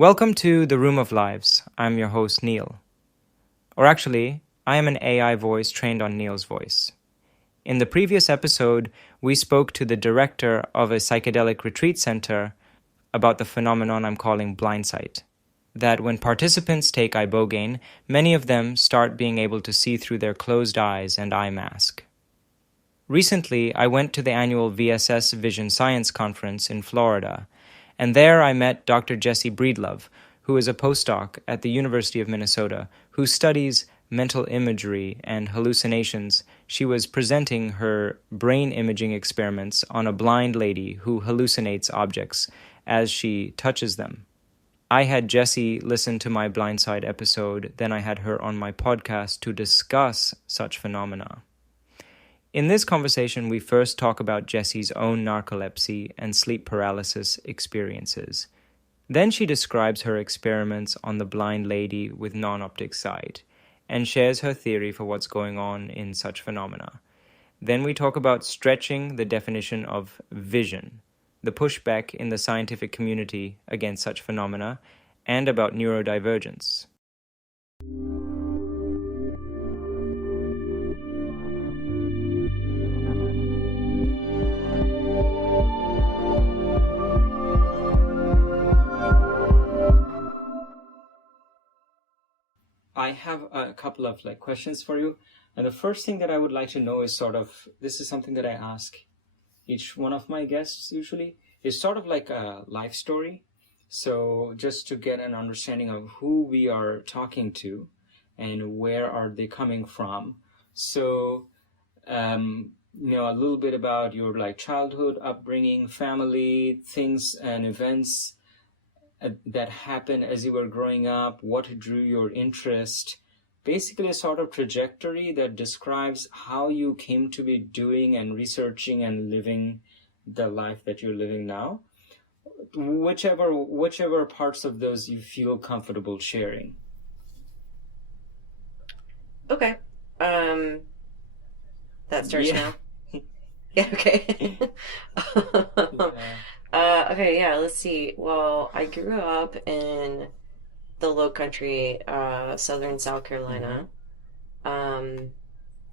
Welcome to The Room of Lives. I'm your host, Neil. Or actually, I am an AI voice trained on Neil's voice. In the previous episode, we spoke to the director of a psychedelic retreat center about the phenomenon I'm calling blindsight. That when participants take ibogaine, many of them start being able to see through their closed eyes and eye mask. Recently, I went to the annual VSS Vision Science Conference in Florida, and there I met Dr. Jessie Breedlove, who is a postdoc at the University of Minnesota, who studies mental imagery and hallucinations. She was presenting her brain imaging experiments on a blind lady who hallucinates objects as she touches them. I had Jessie listen to my Blindside episode, then I had her on my podcast to discuss such phenomena. In this conversation, we first talk about Jessie's own narcolepsy and sleep paralysis experiences. Then she describes her experiments on the blind lady with non-optic sight and shares her theory for what's going on in such phenomena. Then we talk about stretching the definition of vision, the pushback in the scientific community against such phenomena, and about neurodivergence. I have a couple of questions for you. And the first thing that I would like to know is this is something that I ask each one of my guests usually, is sort of like a life story. So just to get an understanding of who we are talking to and where are they coming from. So, a little bit about your childhood, upbringing, family, things and events that happened as you were growing up, what drew your interest, basically a sort of trajectory that describes how you came to be doing and researching and living the life that you're living now. Whichever parts of those you feel comfortable sharing. Okay. That starts now. Yeah, okay. Okay, yeah, let's see. Well, I grew up in the Low Country, southern South Carolina, in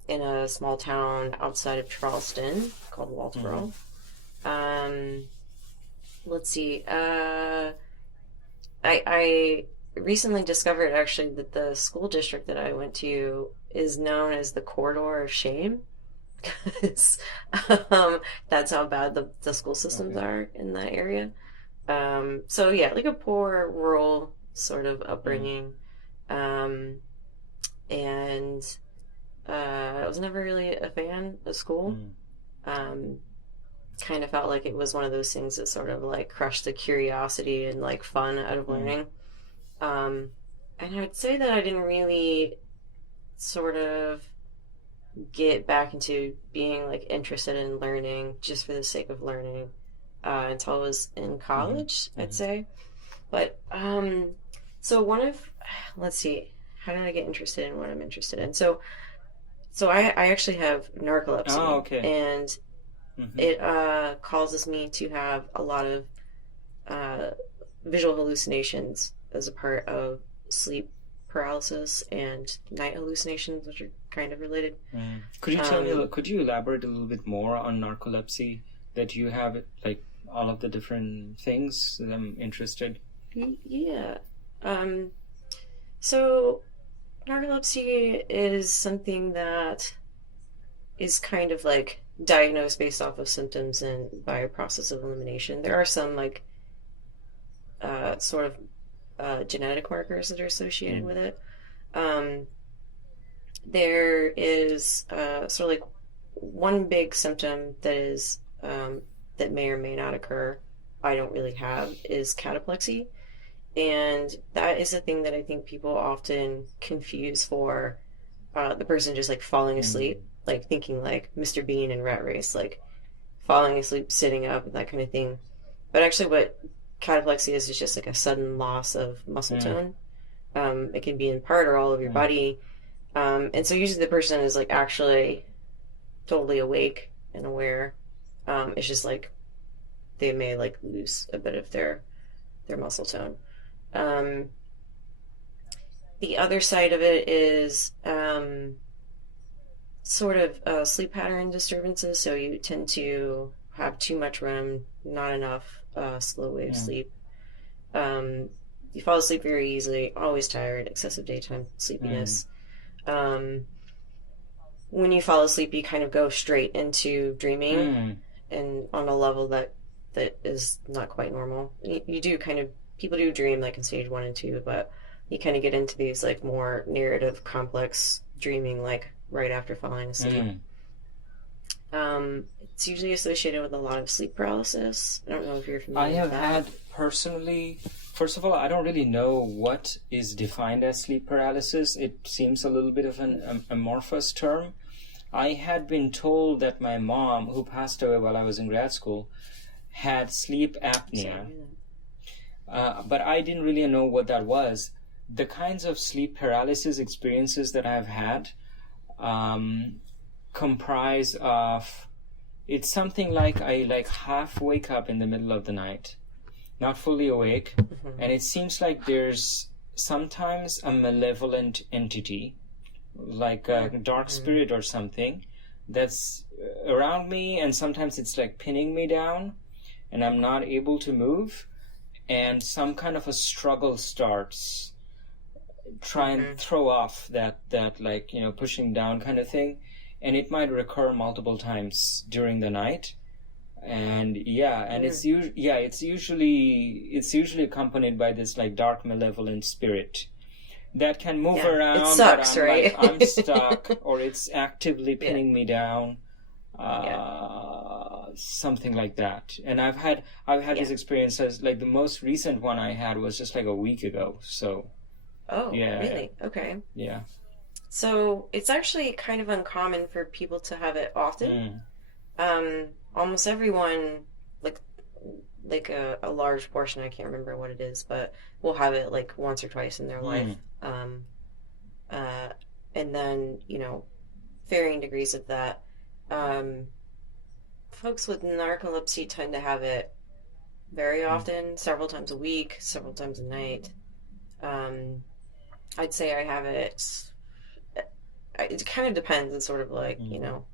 a small town outside of Charleston called Walterboro. Let's see. I recently discovered actually that the school district that I went to is known as the Corridor of Shame. Because that's how bad the school systems are in that area. So yeah, like a poor rural sort of upbringing. And I was never really a fan of school. Kind of felt like it was one of those things that sort of crushed the curiosity and fun out of learning. And I would say that I didn't really sort of get back into being interested in learning just for the sake of learning until I was in college, I'd say. But so let's see, how did I get interested in what I'm interested in? So I actually have narcolepsy. Oh, okay. And it causes me to have a lot of visual hallucinations as a part of sleep paralysis and night hallucinations, which are kind of related. Could you tell me? Could you elaborate a little bit more on narcolepsy? That you have all of the different things that I'm interested. Yeah. So narcolepsy is something that is kind of diagnosed based off of symptoms and by a process of elimination. There are some sort of genetic markers that are associated with it. There is sort of one big symptom that is that may or may not occur, I don't really have, is cataplexy. And that is a thing that I think people often confuse for the person just falling asleep, thinking Mr. Bean in Rat Race, falling asleep, sitting up, that kind of thing. But actually what cataplexy is just a sudden loss of muscle tone. It can be in part or all of your body. And so usually the person is actually totally awake and aware. It's just they may lose a bit of their muscle tone. Um, the other side of it is sort of sleep pattern disturbances. So you tend to have too much REM, not enough slow wave Mm, sleep. Um, you fall asleep very easily, always tired, excessive daytime mm, sleepiness. Um, when you fall asleep, you kind of go straight into dreaming, mm, and on a level that is not quite normal. You do kind of people do dream like in stage 1 and 2, but you kind of get into these like more narrative, complex dreaming like right after falling asleep. mm. It's usually associated with a lot of sleep paralysis. I don't know if you're I familiar with have that. had personally, first of all, I don't really know what is defined as sleep paralysis. It seems a little bit of an amorphous term. I had been told that my mom, who passed away while I was in grad school, had sleep I'm sorry to apnea, hear that. but I didn't really know what that was. The kinds of sleep paralysis experiences that I've had um, comprise of it's something like I like half wake up in the middle of the night, not fully awake, Mm-hmm. and it seems like there's sometimes a malevolent entity, like a dark Mm-hmm. spirit or something, that's around me, and sometimes it's like pinning me down, and I'm not able to move, and some kind of a struggle starts, try and Mm-hmm. throw off that like pushing down kind of thing, and it might recur multiple times during the night. And yeah, and Mm. it's usually accompanied by this like dark malevolent spirit that can move Yeah, it around, but sucks, I'm like right? I'm stuck, or it's actively Yeah, pinning me down, yeah, something like that. And I've had yeah. this experience, as like the most recent one I had was just like a week ago. So Oh, yeah, yeah, really? Okay. yeah. So it's actually kind of uncommon for people to have it often. Mm, Almost everyone, like a large portion, I can't remember what it is, but will have it like once or twice in their life. mm, Uh, and then, varying degrees of that. Um, Folks with narcolepsy tend to have it very mm, often, several times a week, several times a night. Um, I'd say I have it. It kind of depends. It's sort of like, mm,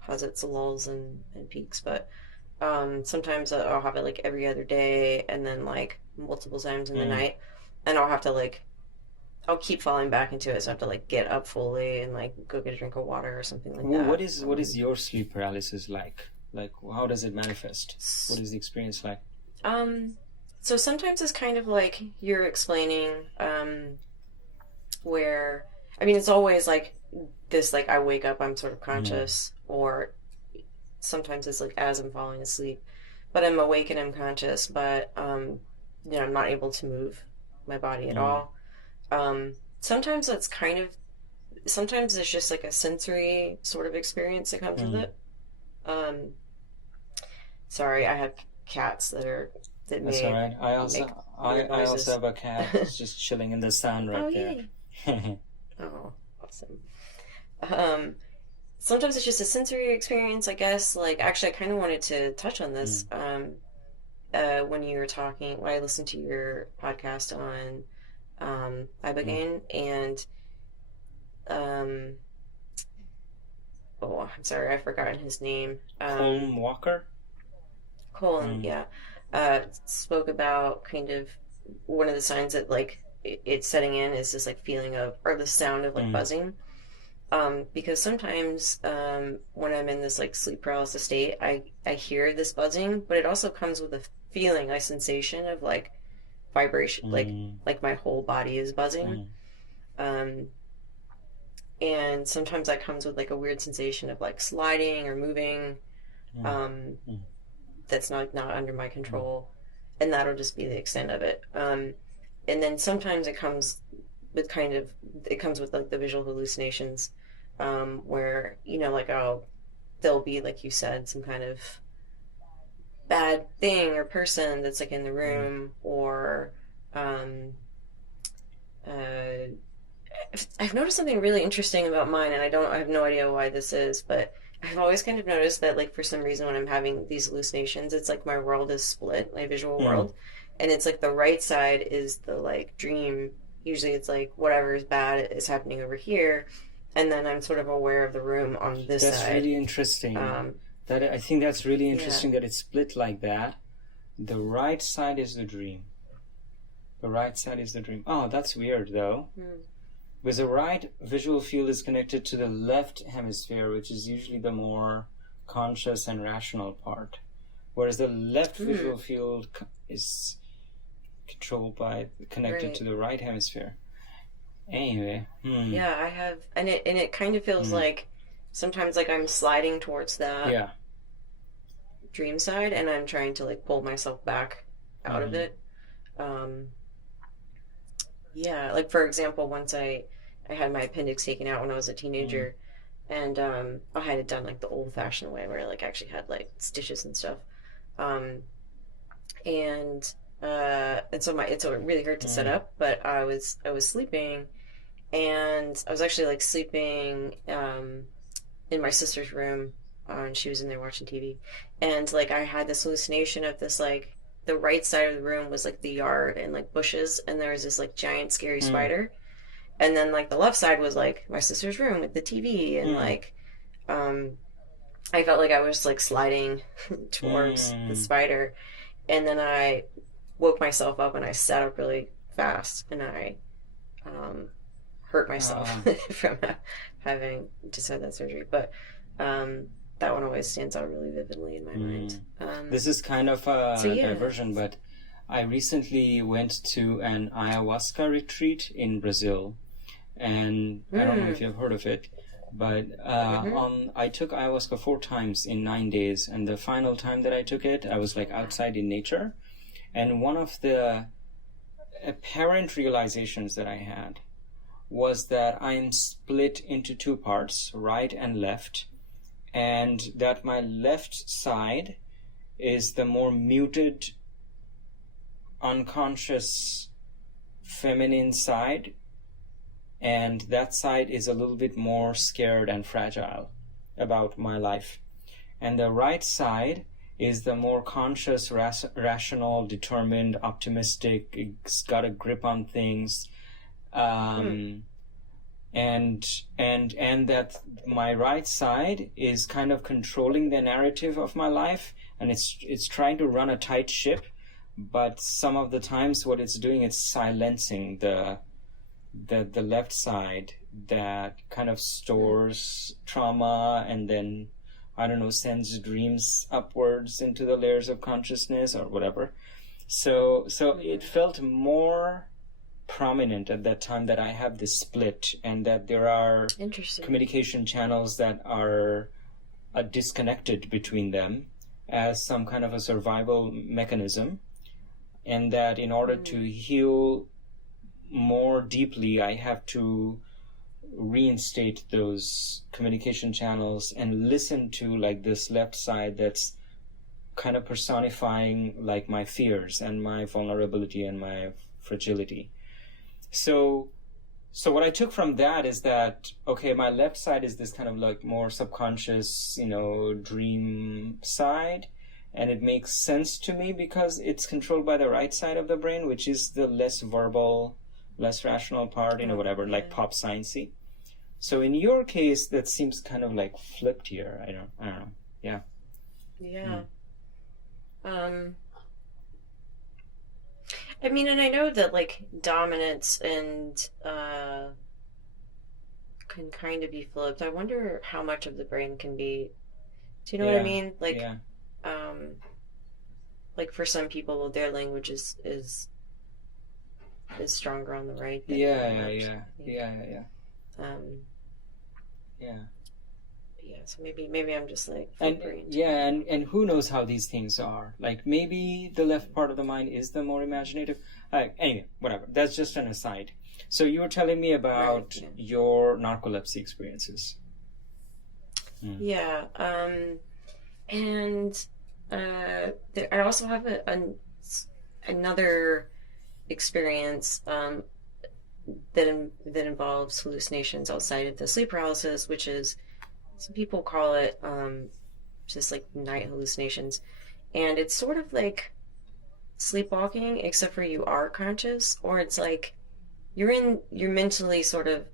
has its lulls and peaks, but sometimes I'll have it like every other day and then like multiple times in the mm. night. And I'll have to like, I'll keep falling back into it. So I have to like get up fully and like go get a drink of water or something like What that. is your sleep paralysis like? Like, how does it manifest? What is the experience like? Um, so sometimes it's kind of like you're explaining, where, I mean, it's always like this, like I wake up, I'm sort of Mm, conscious, or sometimes it's like as I'm falling asleep, but I'm awake and I'm conscious, but I'm not able to move my body at mm, all. Sometimes that's kind of sometimes it's just like a sensory sort of experience that comes with mm. it. Um, Sorry, I have cats that That's all may right. I make also I weird I also noises. have a cat. It's just chilling in the sun Oh right there. yay! Oh, awesome. Um, Sometimes it's just a sensory experience, I guess. Like, actually, I kind of wanted to touch on this. Mm, When you were talking, when I listened to your podcast on mm. ibogaine, and um, oh, I'm sorry, I've forgotten his name. Colm Walker. Colin, Mm, yeah, spoke about kind of one of the signs that like it's setting in is this like feeling of or the sound of like mm, buzzing. Because sometimes when I'm in this like sleep paralysis state, I hear this buzzing, but it also comes with a feeling, a sensation of like vibration, mm, like my whole body is buzzing. mm, Um, and sometimes that comes with like a weird sensation of like sliding or moving. mm, Um, mm, that's not under my mm, control, and that'll just be the extent of it. And then sometimes it comes with like the visual hallucinations, where like there'll be like you said some kind of bad thing or person that's like in the mm, room, or um, uh, I've noticed something really interesting about mine, and I have no idea why this is, but I've always kind of noticed that like for some reason when I'm having these hallucinations, it's like my world is split, my visual mm, world, and it's like the right side is the like dream. Usually it's like whatever is bad is happening over here, and then I'm sort of aware of the room on this That's side. really interesting. Um, That I think that's really yeah. interesting that it's split like that. The right side is the dream. The right side is the dream. Oh, that's weird though. Because the right visual field is connected to the left hemisphere, which is usually the more conscious and rational part. Whereas the left visual field is connected to the right hemisphere. Anyway. Yeah, I have, and it kind of feels like sometimes like I'm sliding towards that dream side, and I'm trying to like pull myself back out of it. Yeah, like for example, once I had my appendix taken out when I was a teenager, and I had it done like the old-fashioned way, where I like actually had like stitches and stuff, um, and so my it really hurt to set up, but I was sleeping, and I was actually like sleeping in my sister's room, and she was in there watching TV, and like I had this hallucination of this like the right side of the room was like the yard and like bushes, and there was this like giant scary spider, and then like the left side was like my sister's room with the TV, and like um I felt like I was like sliding towards the spider, and then I woke myself up and I sat up really fast, and I hurt myself from having just had that surgery. But that one always stands out really vividly in my mind. This is kind of a diversion, but I recently went to an ayahuasca retreat in Brazil, and I don't know if you've heard of it, but I took ayahuasca 4 times in 9 days, and the final time that I took it, I was like outside in nature, and one of the apparent realizations that I had was that I'm split into 2 parts, right and left, and that my left side is the more muted, unconscious, feminine side, and that side is a little bit more scared and fragile about my life. And the right side is the more conscious, rational, determined, optimistic, it's got a grip on things, and that my right side is kind of controlling the narrative of my life, and it's trying to run a tight ship, but some of the times what it's doing is silencing the left side that kind of stores trauma and then, I don't know, sends dreams upwards into the layers of consciousness or whatever. So it felt more prominent at that time that I have this split, and that there are communication channels that are disconnected between them as some kind of a survival mechanism, and that in order to heal more deeply, I have to reinstate those communication channels and listen to like this left side that's kind of personifying like my fears and my vulnerability and my fragility. So what I took from that is that, okay, my left side is this kind of like more subconscious, dream side, and it makes sense to me because it's controlled by the right side of the brain, which is the less verbal, less rational part, whatever, like pop sciencey. So in your case, that seems kind of like flipped here. I don't know. Yeah. Yeah. I mean, and I know that like dominance and can kind of be flipped. I wonder how much of the brain can be. Do you know what I mean? Like, like for some people, their language is stronger on the right. Yeah. Yeah, so maybe I'm just like and who knows how these things are. Like maybe the left part of the mind is the more imaginative. Anyway, whatever. That's just an aside. So you were telling me about your narcolepsy experiences. Yeah, and I also have another experience that involves hallucinations outside of the sleep paralysis, which is, some people call it just like night hallucinations, and it's sort of like sleepwalking, except for you are conscious, or it's like you're mentally sort of,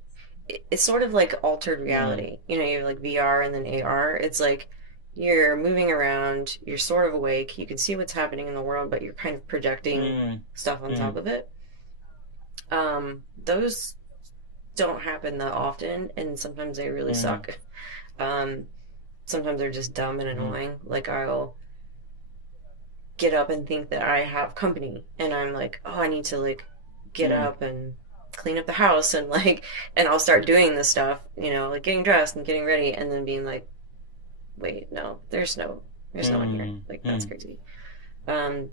it's sort of like altered Mm, reality. You know, you're like VR and then AR. It's like you're moving around, you're sort of awake, you can see what's happening in the world, but you're kind of projecting mm, stuff on top mm, of it. Those don't happen that often, and sometimes they really mm, suck. Um, Sometimes they're just dumb and mm, annoying. Like I'll get up and think that I have company, and I'm like, oh, I need to like get mm, up and clean up the house and like, and I'll start doing this stuff, you know, like getting dressed and getting ready, and then being like, wait, no, there's no one here. mm, Like that's mm, crazy. Um,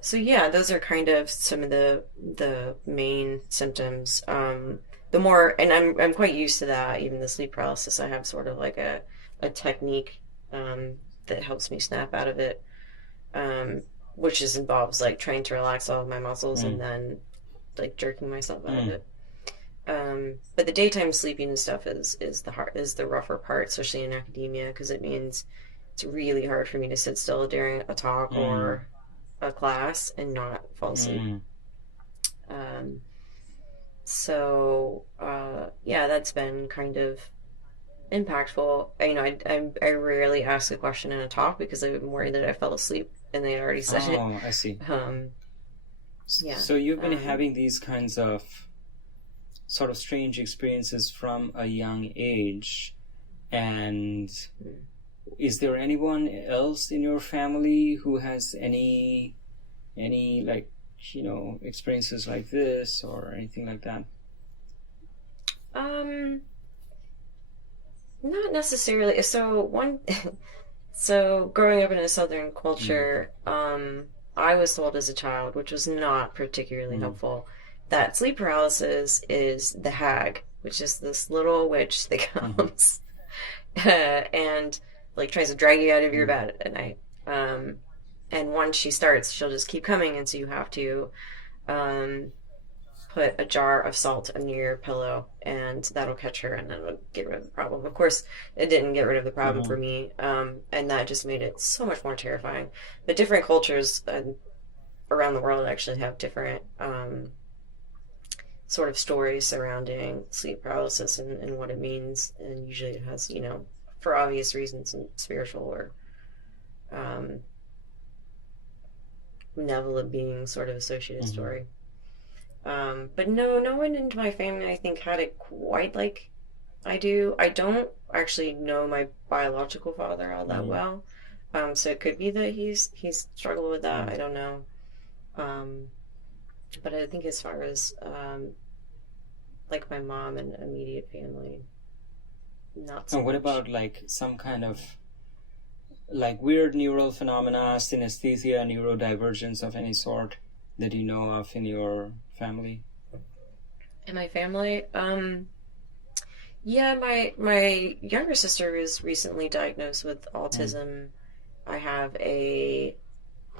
so yeah, those are kind of some of the main symptoms. The more, and I'm quite used to that. Even the sleep paralysis, I have sort of like a technique um, that helps me snap out of it, um, which just involves like trying to relax all of my muscles and mm, then like jerking myself out of mm. it. But the daytime sleeping and stuff is the rougher part, especially in academia, because it means it's really hard for me to sit still during a talk Mm, or a class and not fall asleep. mm, Um, yeah, that's been kind of impactful. I rarely ask a question in a talk because I'm worried that I fell asleep and they had already said it. oh, I see. Um, yeah. So you've been Um, having these kinds of sort of strange experiences from a young age, and is there anyone else in your family who has any like experiences like this or anything like that? um, Not necessarily. So growing up in a Southern Mm, culture, I was told as a child, which was not particularly mm, helpful, that sleep paralysis is the hag, which is this little witch that mm, comes and like tries to drag you out of your mm, bed at night. Um, and once she starts, she'll just keep coming, and so you have to um, put a jar of salt under your pillow and that'll catch her and that'll get rid of the problem. Of course, it didn't get rid of the problem for mm, me, and that just made it so much more terrifying. But different cultures around the world actually have different sort of stories surrounding sleep paralysis and what it means, and usually it has, you know, for obvious reasons, some spiritual or um, malevolent being sort of associated mm, story. But no, no one in my family I think had it quite like I do. I don't actually know my biological father all that mm, well. So it could be that he's struggled with that. I mm. don't know. Um, but I think as far as like my mom and immediate family, not so And what much. about like some kind of like weird neural phenomena, synesthesia, neurodivergence of any sort that you know of in your family? In my family, yeah, my younger sister was recently diagnosed with Mm, autism. I have a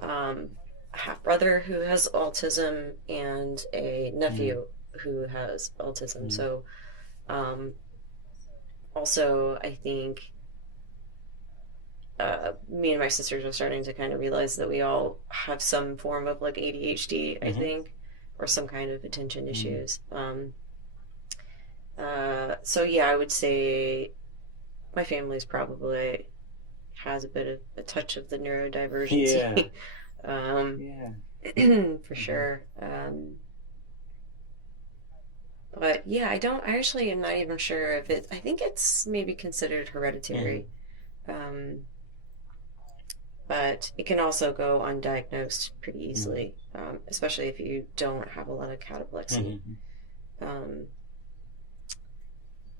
um, half brother who has autism and a mm, nephew who has autism. mm, So, um, also, I think me and my sisters are starting to kind of realize that we all have some form of like ADHD, I mm, think, or some kind of attention mm. issues. So yeah, I would say my family's probably has a bit of a touch of the Yeah, neurodivergency, um, yeah. for Mm-hmm. sure. But yeah, I actually am not even sure if it, I think it's maybe considered Mm-hmm. hereditary. Um, but it can also go undiagnosed pretty easily, especially if you don't have a lot of cataplexy. Mm-hmm. Um,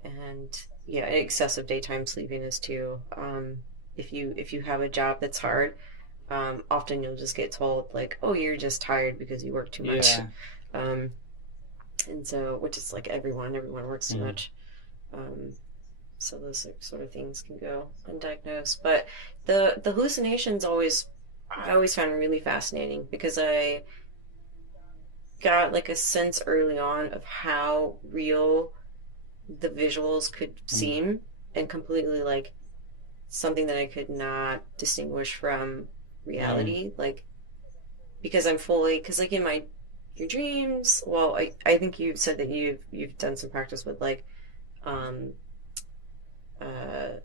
and yeah, excessive daytime sleepiness too. If you have a job that's hard, often you'll just get told like, "Oh, you're just tired because you work too much," Yeah. um, and so which is like everyone works too Mm. much. Um, so those sort of things can go undiagnosed. But the hallucinations always I always found really fascinating because I got like a sense early on of how real the visuals could Mm. seem and completely like something that I could not distinguish from Mm. reality, like because I'm fully because like in my your dreams. Well, I think you said that you've done some practice with like um uh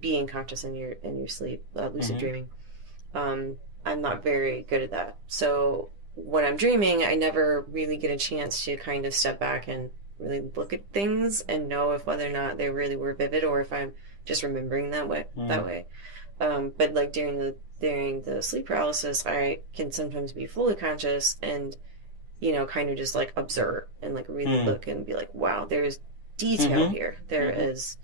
being conscious in your sleep, lucid Mm-hmm. dreaming. Um, I'm not very good at that. So when I'm dreaming, I never really get a chance to kind of step back and really look at things and know if whether or not they really were vivid or if I'm just remembering that Mm. way. But like during the sleep paralysis, I can sometimes be fully conscious and kind of just like observe and like really Mm. look and be like, wow, there's detail Mm-hmm. here. There Mm-hmm. is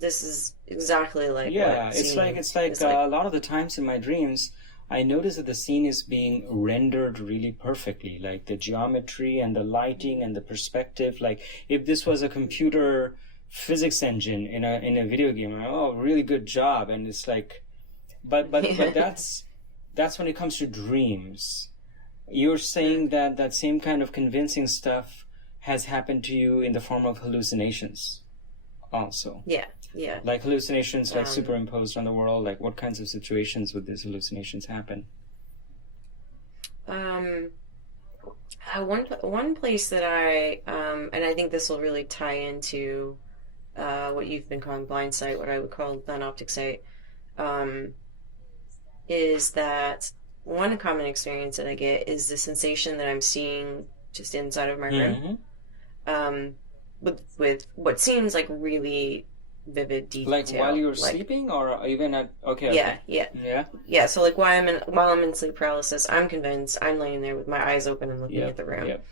this is exactly like Yeah, what it's like seeing it's like is like. a lot of the times in my dreams, I notice that the scene is being rendered really perfectly, like the geometry and the lighting and the perspective. Like if this was a computer physics engine in a video game, oh, really good job. And it's like, but that's when it comes to dreams. You're saying that that same kind of convincing stuff has happened to you in the form of hallucinations also. Yeah, yeah. Like hallucinations like Um, superimposed on the world, like what kinds of situations would these hallucinations happen? um, one place that and I think this will really tie into what you've been calling blind sight, what I would call non-optic sight, um, is that one common experience that I get is the sensation that I'm seeing just inside of my room, Mm-hmm. um, with what seems like really vivid Like while detail, you're like sleeping or even at okay, yeah, okay. yeah, Yeah. yeah. So like while I'm in sleep paralysis, I'm convinced I'm laying there with my eyes open and looking at Yep. the room, Yep.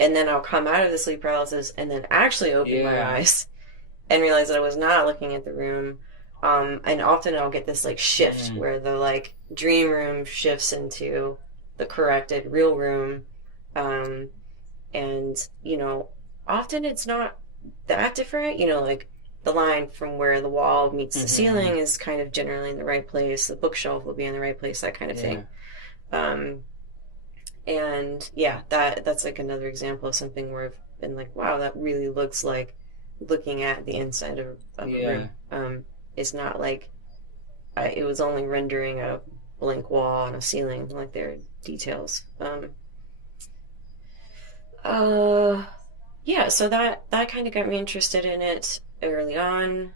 and then I'll come out of the sleep paralysis and then actually open my Yeah. eyes and realize that I was not looking at the room. And often I'll get this like shift Mm. where the like dream room shifts into the corrected real room. Um, and often it's not that different. Like the line from where the wall meets the Mm-hmm. ceiling is kind of generally in the right place. The bookshelf will be in the right place, that kind of Yeah. thing. Um, and yeah, that's like another example of something where I've been like, wow, that really looks like looking at the inside of a room. Yeah. It's not like it was only rendering a blank wall and a ceiling, like there are details. Uh, yeah, so that kind of got me interested in it early on.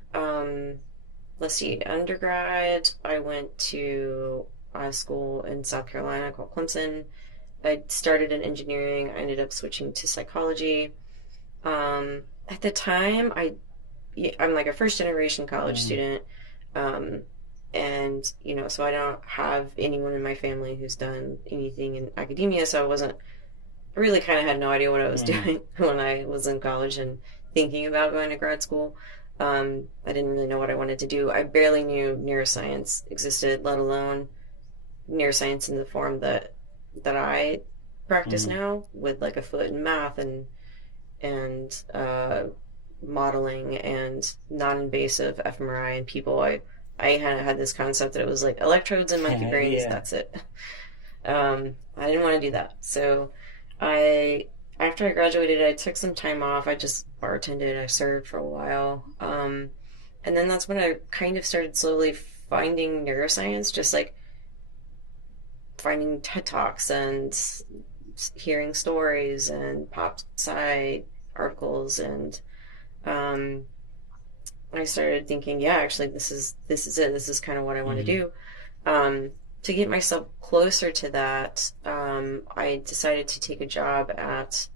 Let's see, undergrad, I went to a school in South Carolina called Clemson. I started in engineering. I ended up switching to psychology. At the time, I'm like a first generation college Mm. student, um, and so I don't have anyone in my family who's done anything in academia. So I really kind of had no idea what I was Mm. doing when I was in college and thinking about going to grad school. I didn't really know what I wanted to do. I barely knew neuroscience existed, let alone neuroscience in the form that I practice Mm. now, with like a foot in math and modeling and non-invasive fMRI in people. I kind of had this concept that it was like electrodes and monkey brains. Yeah. That's it. I didn't want to do that, so I after I graduated, I took some time off. I just bartended. I served for a while, and then that's when I kind of started slowly finding neuroscience, just like finding TED Talks and hearing stories and pop sci articles, and um, I started thinking, yeah, actually, this is it. This is kind of what I want to Mm-hmm. do. Um, to get myself closer to that, I decided to take a job at.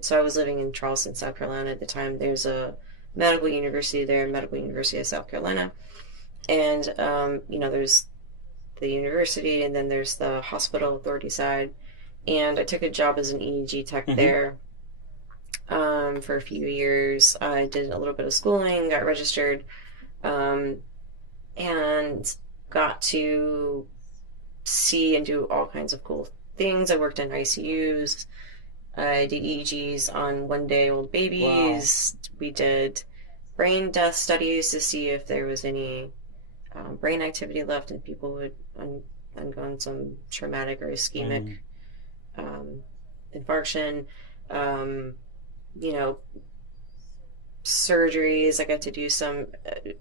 So I was living in Charleston, South Carolina at the time. There's a medical university there, Medical University of South Carolina, and there's the university, and then there's the hospital authority side. And I took a job as an EEG tech Mm-hmm. there for a few years. I did a little bit of schooling, got registered, um, and got to see and do all kinds of cool things. I worked in ICUs. I did EEGs on 1 day old Wow. babies. We did brain death studies to see if there was any brain activity left in people who had undergone some traumatic or ischemic Mm. um, infarction. Um, you know, surgeries. I got to do some,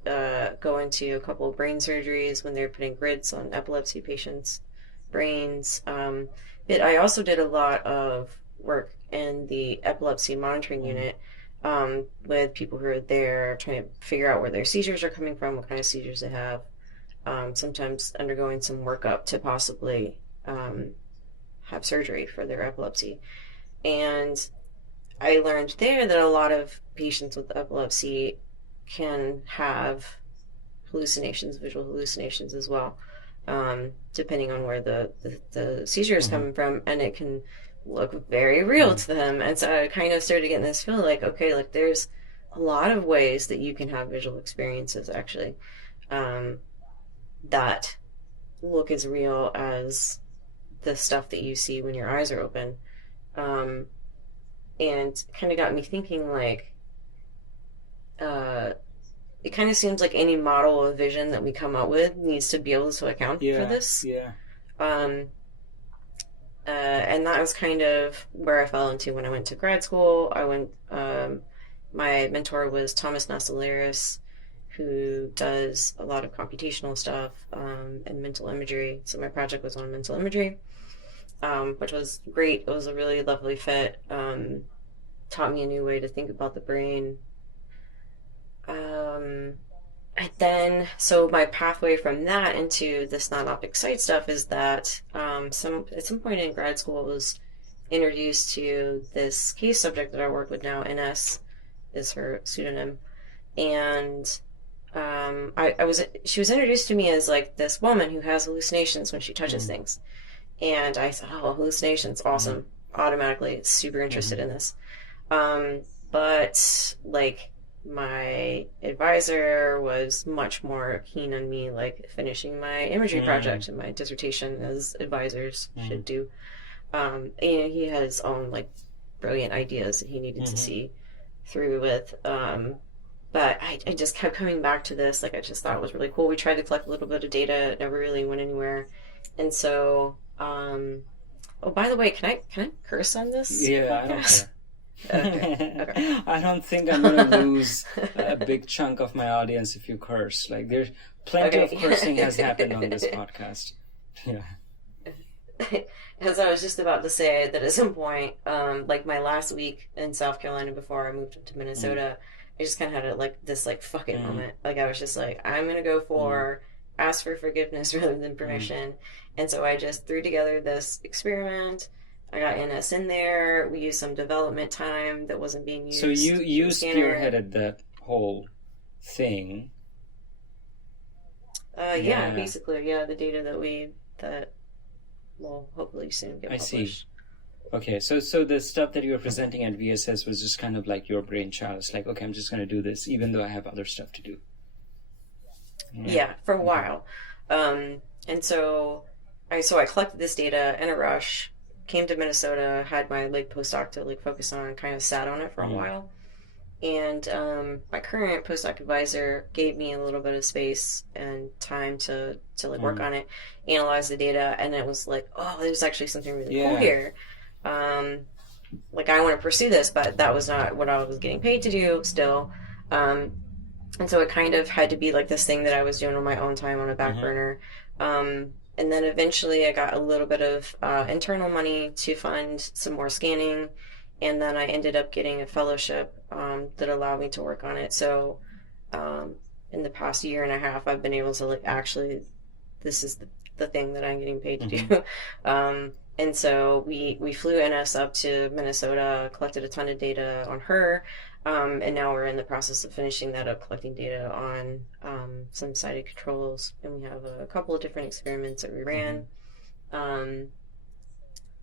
go into a couple of brain surgeries when they're putting grids on epilepsy patients' brains. But I also did a lot of work in the epilepsy monitoring Mm. unit with people who are there trying to figure out where their seizures are coming from, what kind of seizures they have. Sometimes undergoing some workup to possibly um, have surgery for their epilepsy. And I learned there that a lot of patients with epilepsy can have hallucinations, visual hallucinations as well, depending on where the seizure is Mm-hmm. coming from, and it can look very real Mm. to them. And so I kind of started getting this feel like, okay, like there's a lot of ways that you can have visual experiences actually um, that look as real as the stuff that you see when your eyes are open. Um, and kind of got me thinking like, uh, it kind of seems like any model of vision that we come up with needs to be able to account for Yeah, this. yeah. Um, and that was kind of where I fell into when I went to grad school. My mentor was Thomas Nasolaris, who does a lot of computational stuff and mental imagery. So my project was on mental imagery, which was great. It was a really lovely fit. Taught me a new way to think about the brain. Um, And then, so my pathway from that into this non-optic sight stuff is that at some point in grad school, I was introduced to this case subject that I work with now. NS is her pseudonym, and she was introduced to me as like this woman who has hallucinations when she touches Mm. things, and I thought, oh, hallucinations, Mm-hmm. awesome, automatically super Mm-hmm. interested in this. But like my advisor was much more keen on me like finishing my imagery Mm. project and my dissertation as advisors Mm. should do. And he had his own like brilliant ideas that he needed to Mm-hmm. see through with. But I just kept coming back to this. Like I just thought it was really cool. We tried to collect a little bit of data. It never really went anywhere. And so, oh, by the way, can I curse on this Yeah, I don't podcast? care. Okay. Okay. I don't think I'm gonna lose a big chunk of my audience if you curse. Like, there's plenty of cursing has happened on this Okay. podcast. Yeah. As I was just about to say that at some point, like my last week in South Carolina before I moved to Mm. Minnesota, I just kind of had like this like fuck it Mm. moment. Like I was just like, I'm gonna go Mm. for ask for forgiveness rather than Mm. permission, and so I just threw together this experiment. I got NS in there. We used some development time that wasn't being So you used for you the scanner. spearheaded that whole thing. Yeah, Yeah, basically, yeah, the data that will hopefully soon get I see. published. Okay, so the stuff that you were presenting at VSS was just kind of like your brainchild. It's like, okay, I'm just gonna do this, even though I have other stuff to do. Yeah. Yeah, for a Okay. while. And so I collected this data in a rush, came to Minnesota, had my like postdoc to like focus on, kind of sat on it for a Mm. while. And my current postdoc advisor gave me a little bit of space and time to like work Mm. on it, analyze the data, and it was like, oh, there's actually something really cool Yeah. here. Um, like I want to pursue this, but that was not what I was getting paid to do still. Um, and so it kind of had to be like this thing that I was doing on my own time on a back Mm-hmm. burner. And then eventually I got a little bit of internal money to fund some more scanning, and then I ended up getting a fellowship that allowed me to work on it. So um, in the past year and a half, I've been able to like actually this is the thing that I'm getting paid to Mm-hmm. do. And so we flew NS up to Minnesota, collected a ton of data on her, and now we're in the process of finishing that up, collecting data on some sighted controls, and we have a couple of different experiments that we Mm-hmm. ran. Um,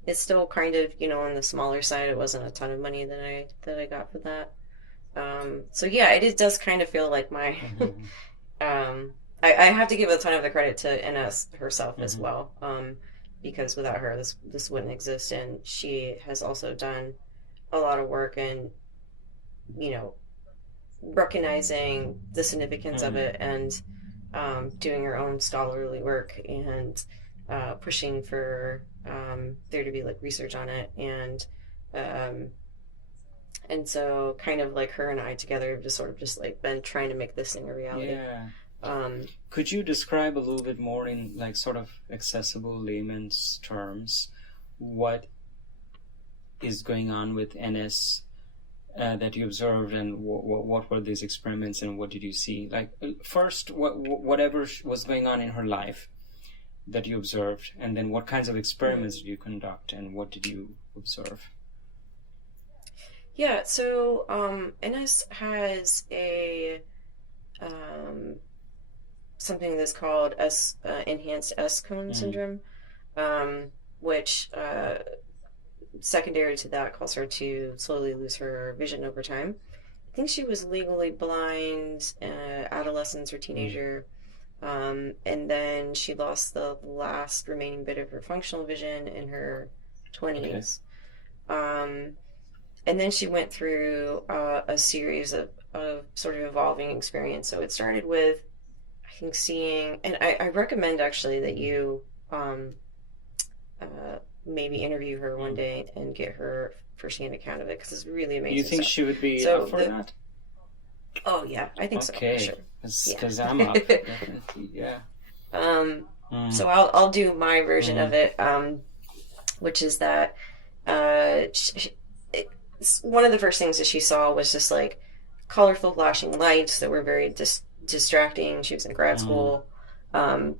it's still kind of on the smaller side. It wasn't a ton of money that I got for that. So yeah, it does kind of feel like my Mm-hmm. Um, I have to give a ton of the credit to Ines herself as Mm-hmm. well, because without her, this wouldn't exist. And she has also done a lot of work in you know recognizing the significance of Mm-hmm. it and doing her own scholarly work and pushing for there to be like research on it and um, And so kind of like her and I together have just sort of just like been trying to make this thing a reality. Yeah. Um, Could you describe a little bit more in like sort of accessible layman's terms what is going on with NS that you observed, and what were these experiments, and what did you see? Like first, whatever was going on in her life that you observed, and then what kinds of experiments did you conduct, and what did you observe? yeah, so NS has a um, something that's called enhanced S cone Mm. syndrome, which secondary to that caused her to slowly lose her vision over time. I think she was legally blind, adolescence or Mm. teenager, and then she lost the last remaining bit of her functional vision in her Okay. 20s. Um, and then she went through a series of sort of evolving experience. So it started with, I think, seeing, and I recommend actually that you um, uh, maybe interview her one Mm. day and get her firsthand account of it because it's really You amazing think stuff. she would be up So for that? oh yeah, I think so for Okay, sure. Yeah. because I'm up, definitely. Yeah. um, Mm. so I'll do my version of Mm. it, which is that one of the first things that she saw was just like colorful flashing lights that were very distracting. She was in grad Mm. school,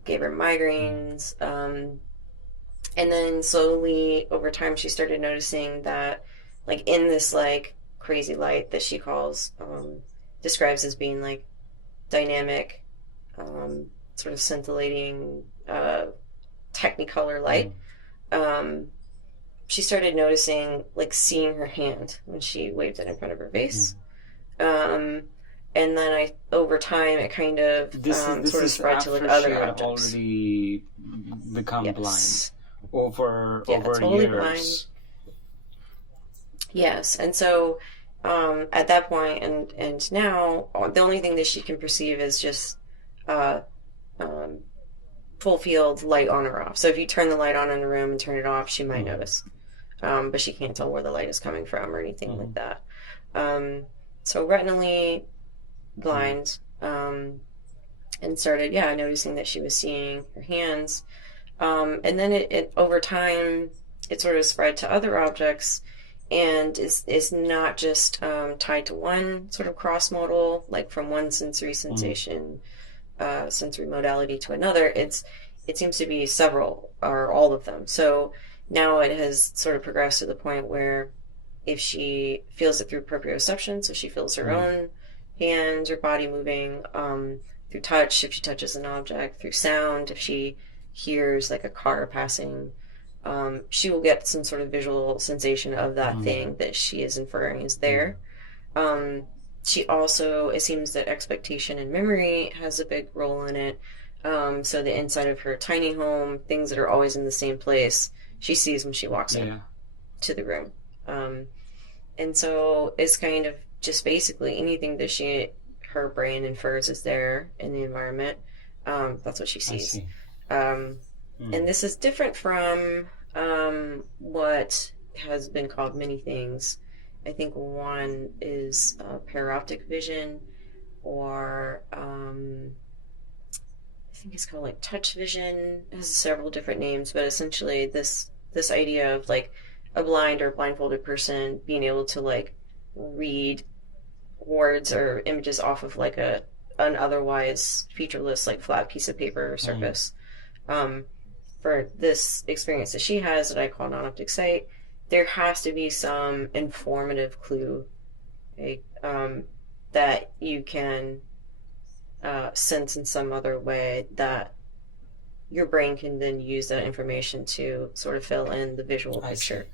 gave her Mm. migraines, and then slowly over time she started noticing that like in this like crazy light that she calls describes as being like dynamic, sort of scintillating technicolor light. Mm. um, she started noticing like seeing her hand when she waved it in front of her Mm. face. um, and then I over time it kind of This sort of is spread to like after she other had objects. already become blind Yes. Yeah, over totally blind. years. Yes, and so at that point and now the only thing that she can perceive is just uh, um, full field light on or off. So if you turn the light on in a room and turn it off, she might Mm. notice, but she can't tell where the light is coming from or anything like Mm. that. Um, so retinally Mm. blind, and started noticing that she was seeing her hands, and then it over time it sort of spread to other objects and is not just tied to one sort of cross modal, like from one sensory Mm. sensation, sensory modality to another. It seems to be several or all of them. So now it has sort of progressed to the point where if she feels it through proprioception, so she feels her Mm. own hands or body moving, through touch, if she touches an object, through sound, if she hears like a car passing, she will get some sort of visual sensation of that Mm. thing that she is inferring is Mm. there. Um, she also, it seems that expectation and memory has a big role in it. So the inside of her tiny home, things that are always in the same place, she sees when she walks in Yeah. to the room. Um, and so it's kind of just basically anything that her brain infers is there in the environment. That's what she I sees. see. Um, Mm. and this is different from what has been called many things. I think one is paroptic vision, or I think it's called like touch vision. It has several different names, but essentially this idea of like a blind or blindfolded person being able to like read words or images off of like a an otherwise featureless like flat piece of paper or Mm. surface. Um, for this experience that she has that I call non-optic sight, there has to be some informative clue, okay, that you can sense in some other way that your brain can then use that information to sort of fill in the visual I see. picture.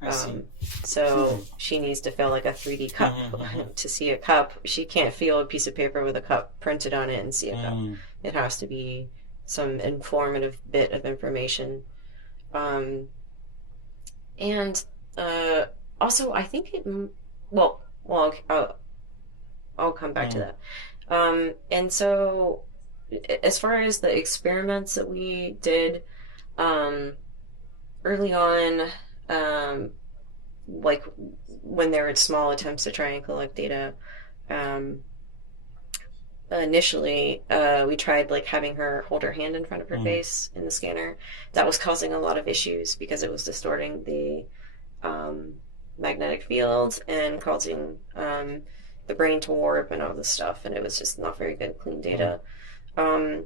I see. Um, so Mm. she needs to feel like a 3D cup Mm. to see a cup. She can't feel a piece of paper with a cup printed on it and see a cup. Mm. It has to be some informative bit of information. Um, and uh, also, I think well, I'll come back to Mm. that. And so, as far as the experiments that we did um, early on, um, like when there were small attempts to try and collect data, um, initially we tried like having her hold her hand in front of her Mm. face in the scanner. That was causing a lot of issues because it was distorting the um, magnetic field and causing the brain to warp and all this stuff, and it was just not very good clean Mm. data. um,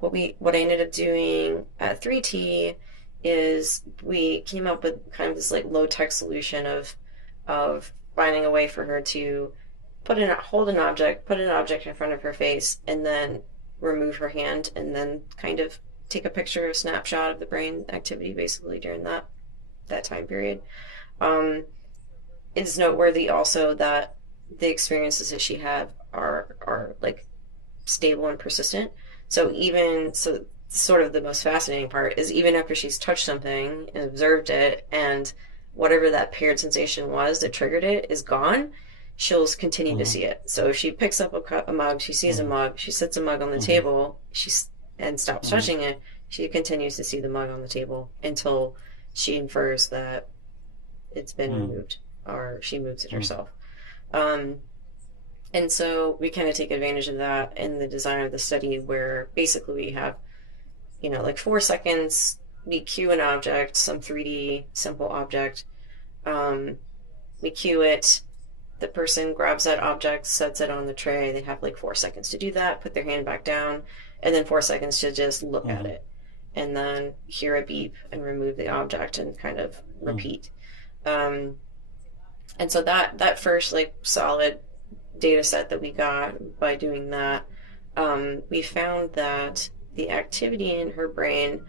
what I ended up doing at 3T is we came up with kind of this like low tech solution of finding a way for her to hold an object, put an object in front of her face, and then remove her hand, and then kind of take a picture, a snapshot of the brain activity basically during that time period. Um, it's noteworthy also that the experiences that she had are like stable and persistent. So sort of the most fascinating part is even after she's touched something and observed it, and whatever that paired sensation was that triggered it is gone, she'll continue to Mm. see it. So if she picks up a mug, she sees a Mm. mug, she sets a mug on the Mm. table, and stops Mm. touching it, she continues to see the mug on the table until she infers that it's been Mm. removed or she moves it Mm. herself. Um, and so we kind of take advantage of that in the design of the study, where basically we have, like 4 seconds, we cue an object, some 3D simple object. Um, we cue it, the person grabs that object, sets it on the tray. They have like 4 seconds to do that, put their hand back down, and then 4 seconds to just look at Mm. it. And then hear a beep and remove the object and kind of Mm. repeat. Um, and so that first like solid data set that we got by doing that, we found that the activity in her brain,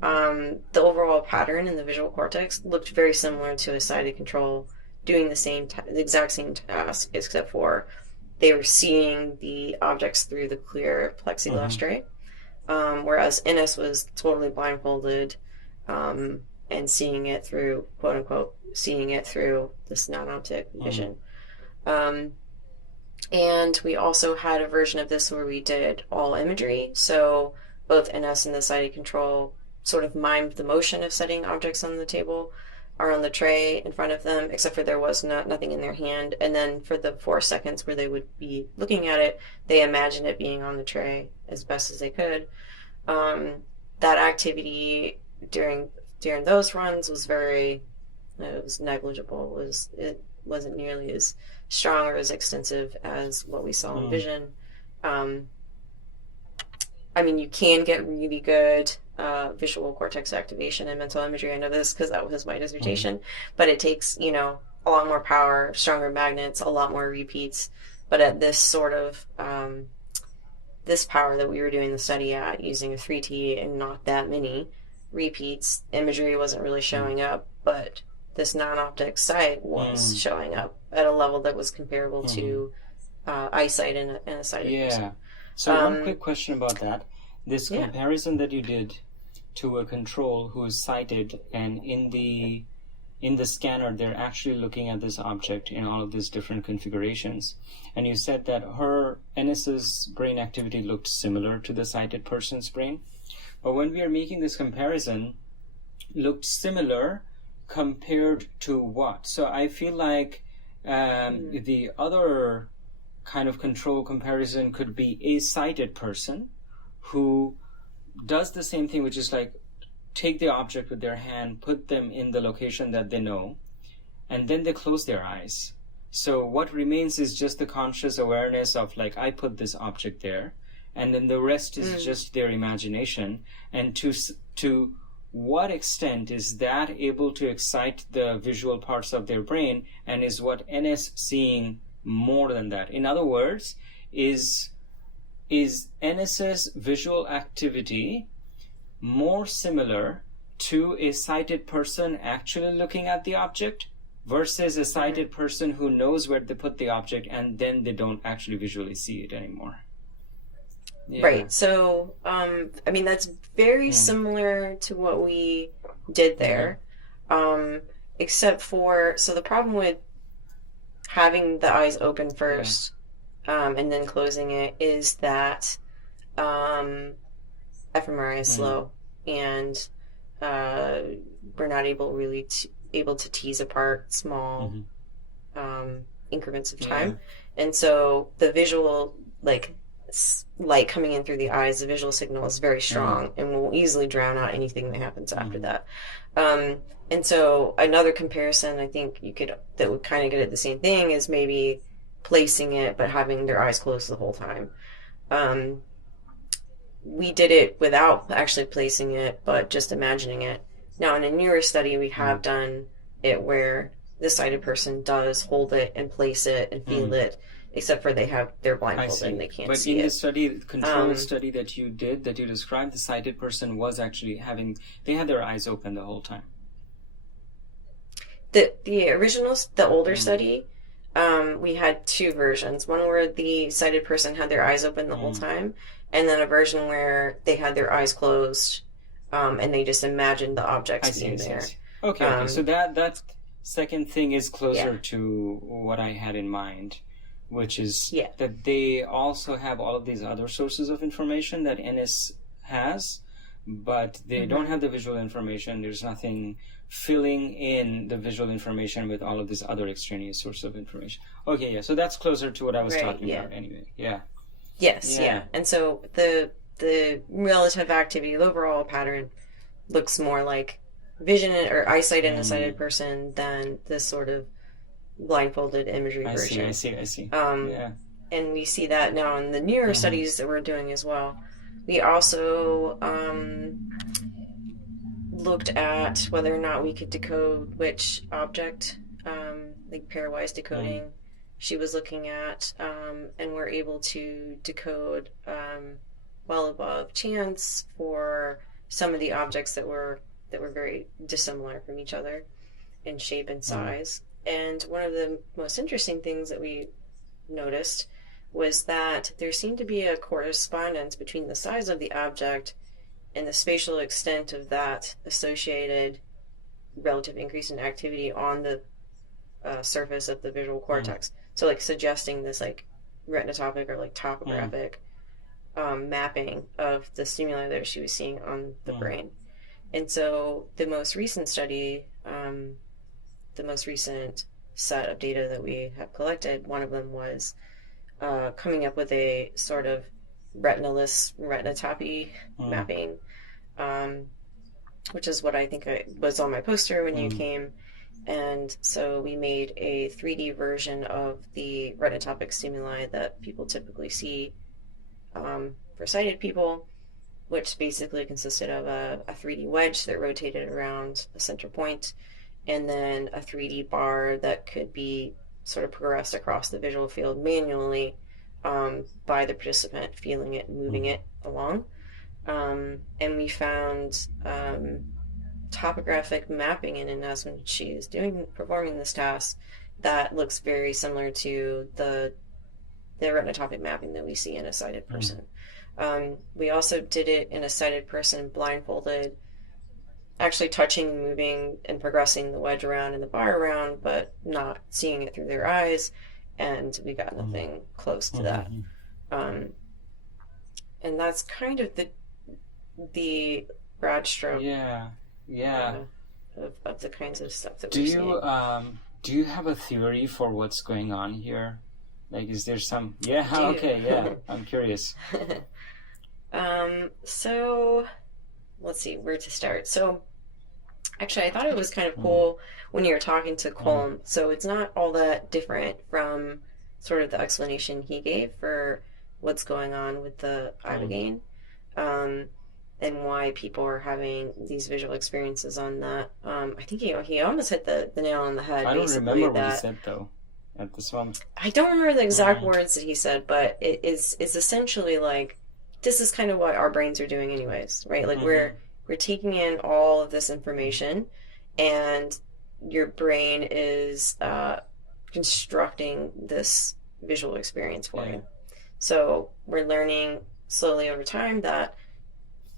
the overall pattern in the visual cortex looked very similar to a sighted control doing the exact same task, except for they were seeing the objects through the clear plexiglass Mm. tray, whereas NS was totally blindfolded, and seeing it through, quote unquote, seeing it through this non-optic Mm. vision. Um, and we also had a version of this where we did all imagery. So both NS and the sighted control sort of mimed the motion of setting objects on the table or on the tray in front of them, except for there was nothing in their hand. And then for the 4 seconds where they would be looking at it, they imagined it being on the tray as best as they could. That activity during those runs was it was negligible. It wasn't nearly as strong or as extensive as what we saw in Mm. Vision. Um, I mean, you can get really good visual cortex activation in mental imagery. I know this because that was my Mm. dissertation, but it takes, a lot more power, stronger magnets, a lot more repeats. But at this power that we were doing the study at using a 3T and not that many repeats, imagery wasn't really Mm. showing up, but this non-optic sight was Mm. showing up at a level that was comparable Mm. to eyesight in a sighted person. Yeah. So one Um, quick question about that. This yeah. comparison that you did to a control who is sighted, and in the scanner they're actually looking at this object in all of these different configurations. And you said that her NS's brain activity looked similar to the sighted person's brain. But when we are making this comparison, looked similar compared to what? So I feel like the other kind of control comparison could be a sighted person who does the same thing, which is like take the object with their hand, put them in the location that they know, and then they close their eyes. So what remains is just the conscious awareness of like, I put this object there, and then the rest is just their imagination. And to what extent is that able to excite the visual parts of their brain, and is what NS seeing more than that? In other words, is NS's visual activity more similar to a sighted person actually looking at the object versus a sighted person who knows where they put the object and then they don't actually visually see it anymore? Yeah. Right. So, I mean, that's very similar to what we did there, except for, so the problem with having the eyes open first, and then closing it is that fMRI is slow, and we're not able really to, able to tease apart small Mm-hmm. um, increments of Yeah. time. And so the visual, like light coming in through the eyes, the visual signal is very Mm-hmm. strong and will easily drown out anything that happens after that. Um, and so another comparison I think you could that would kind of get at the same thing is maybe placing it but having their eyes closed the whole time. Um, we did it without actually placing it, but just imagining it. Now, in a newer study, we have done it where the sighted person does hold it and place it and feel Mm-hmm. it, except for they're I blindfolded and see. they can't But see in the it. study, the control Um, study that you did, that you described, the sighted person was actually they had their eyes open the whole time. the original, the older Mm. study, we had two versions. One where the sighted person had their eyes open the whole Mm. time, and then a version where they had their eyes closed, and they just imagined the objects I see, I being see, I there. see. Okay, okay. So Um, that second thing is yeah, closer to what I had in mind, which is yeah. that they also have all of these other sources of information that NS has, but they don't Mm-hmm. have the visual information. There's nothing filling in the visual information with all of these other extraneous sources of information. Okay, yeah. So that's closer to what I was Right, talking yeah. about anyway. Yeah. Yes, Yeah. yeah. And so the relative activity, the overall pattern looks more like vision or eyesight in the Mm. sighted person than this sort of blindfolded imagery I see, I version. see, I see. Um, Yeah. and we see that now in the newer Mm-hmm. studies that we're doing as well. We also looked at whether or not we could decode which object, like pairwise Mm. decoding, she was looking at, and we're able to decode well above chance for some of the objects that were very dissimilar from each other in shape and Mm. size. And one of the most interesting things that we noticed was that there seemed to be a correspondence between the size of the object and the spatial extent of that associated relative increase in activity on the surface of the visual Mm. cortex. So, like, suggesting this, like, retinotopic or, like, Mm. topographic mapping of the stimuli that she was seeing on the Mm. brain. And so, the most recent study, the most recent set of data that we have collected, one of them was coming up with a sort of retinaless retinotopy Mm. mapping, um, which is what I think was on my poster when you Mm. came. And so we made a 3D version of the retinotopic stimuli that people typically see for sighted people, which basically consisted of a 3D wedge that rotated around a center point, and then a 3D bar that could be sort of progressed across the visual field manually by the participant feeling it and moving Mm. it along. And we found topographic mapping in Inez when she's performing this task that looks very similar to the retinotopic mapping that we see in a sighted Mm. person. We also did it in a sighted person blindfolded, actually touching and moving and progressing the wedge around and the bar around, but not seeing it through their eyes, and we got Mm. nothing close to that. Mm. Um, and that's kind of the broad stroke Yeah. Yeah. of the kinds of stuff that Do we're you seeing. do you have a theory for what's going on here? Like, is there some? Yeah. I do. Okay. Yeah. I'm curious. So let's see where to start. So actually, I thought it was kind of Mm. cool when you were talking to Mm. Colm. So it's not all that different from sort of the explanation he gave for what's going on with the Mm. ibogaine, um, and why people are having these visual experiences on that. I think he almost hit the nail on the head, I don't basically, remember what he that said though. At this moment. I don't remember the exact Mm. words that he said, but it's essentially like this is kind of what our brains are doing anyways, right? Like Mm-hmm. we're taking in all of this information, and your brain is constructing this visual experience for Yeah. you. So we're learning slowly over time that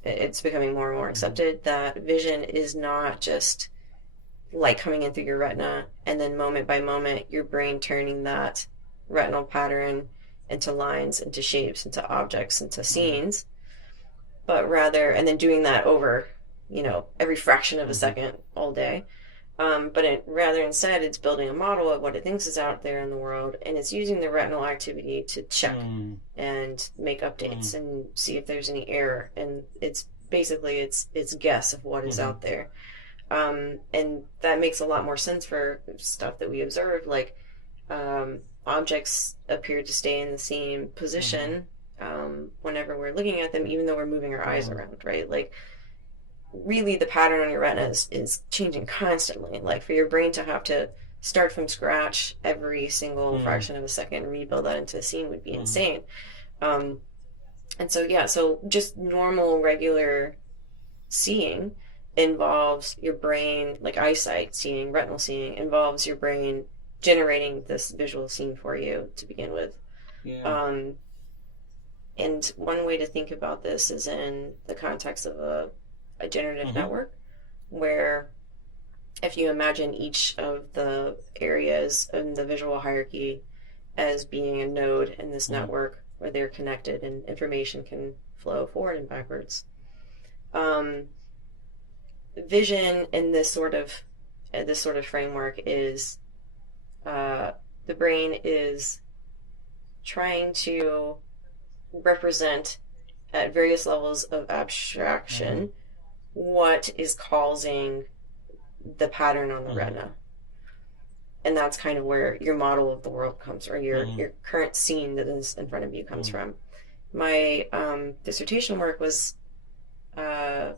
it's becoming more and more Mm-hmm. accepted that vision is not just light coming in through your retina, and then moment by moment, your brain turning that retinal pattern into lines, into shapes, into objects, into Mm-hmm. scenes, but rather, and then doing that over, every fraction of a Mm-hmm. second all day. Rather instead, it's building a model of what it thinks is out there in the world, and it's using the retinal activity to check Mm. and make updates Mm. and see if there's any error. And it's basically its guess of what is Mm-hmm. out there. And that makes a lot more sense for stuff that we observe, like objects appear to stay in the same Mm-hmm. position whenever we're looking at them, even though we're moving our eyes Mm. around, right? Like really the pattern on your retina is changing constantly. Like for your brain to have to start from scratch every single Mm. fraction of a second and rebuild that into a scene would be Mm. insane. Um, and so yeah, so just normal regular seeing involves your brain, like eyesight seeing, retinal seeing involves your brain generating this visual scene for you to begin with. Yeah. Um, and one way to think about this is in the context of a generative Mm-hmm. network, where if you imagine each of the areas in the visual hierarchy as being a node in this Mm. network where they're connected and information can flow forward and backwards. Um, Vision in this sort of framework is uh, the brain is trying to represent at various levels of Mm-hmm. abstraction what is causing the pattern on the Mm-hmm. retina. And that's kind of where your model of the world comes, or your Mm-hmm. your current scene that is in front of you comes Mm. from. My dissertation work was uh,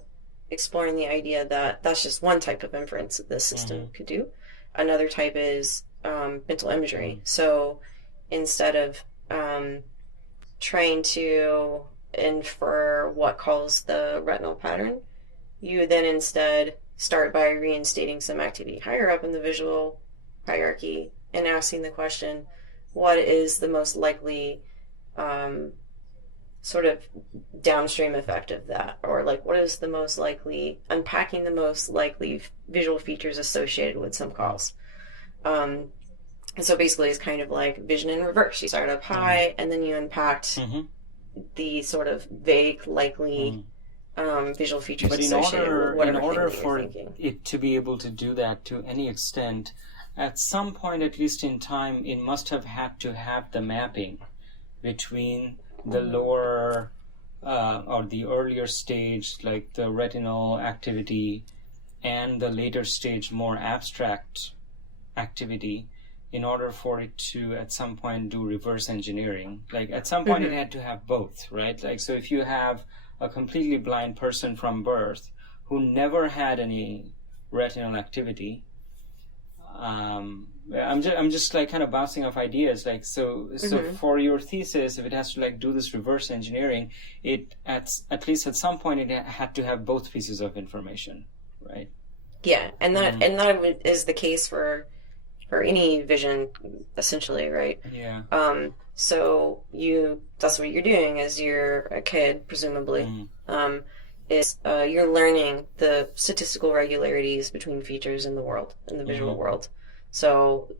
exploring the idea that that's just one type of inference that this Mm-hmm. system could do. Another type is mental imagery. Mm. So instead of trying to infer what calls the retinal pattern, you then instead start by reinstating some activity higher up in the visual hierarchy and asking the question, what is the most likely um, sort of downstream effect of that? Or like, what is the most likely, unpacking the most likely visual features associated with some Mm. cause? Um, and so basically, it's kind of like vision in reverse. You start up Mm. high, and then you unpacked Mm-hmm. the sort of vague, likely Mm. visual features But associated with in whatever thing order that you're for thinking. it to be able to do that to any extent, at some point, at least in time, it must have had to have the mapping between the lower or the earlier stage, like the retinal activity, and the later stage, more abstract activity, in order for it to at some point do reverse engineering. Like at some point it Mm-hmm. had to have both, right? Like, so if you have a completely blind person from birth who never had any retinal activity, I'm just like kind of bouncing off ideas. Like, so Mm-hmm. for your thesis, if it has to like do this reverse engineering, it at least at some point it had to have both pieces of information, right? Yeah, and that Mm. and that is the case for any vision, essentially, right? Yeah. So that's what you're doing as you're a kid, presumably. Mm. Um, is you're learning the statistical regularities between features in the world, in the visual Mm. world. So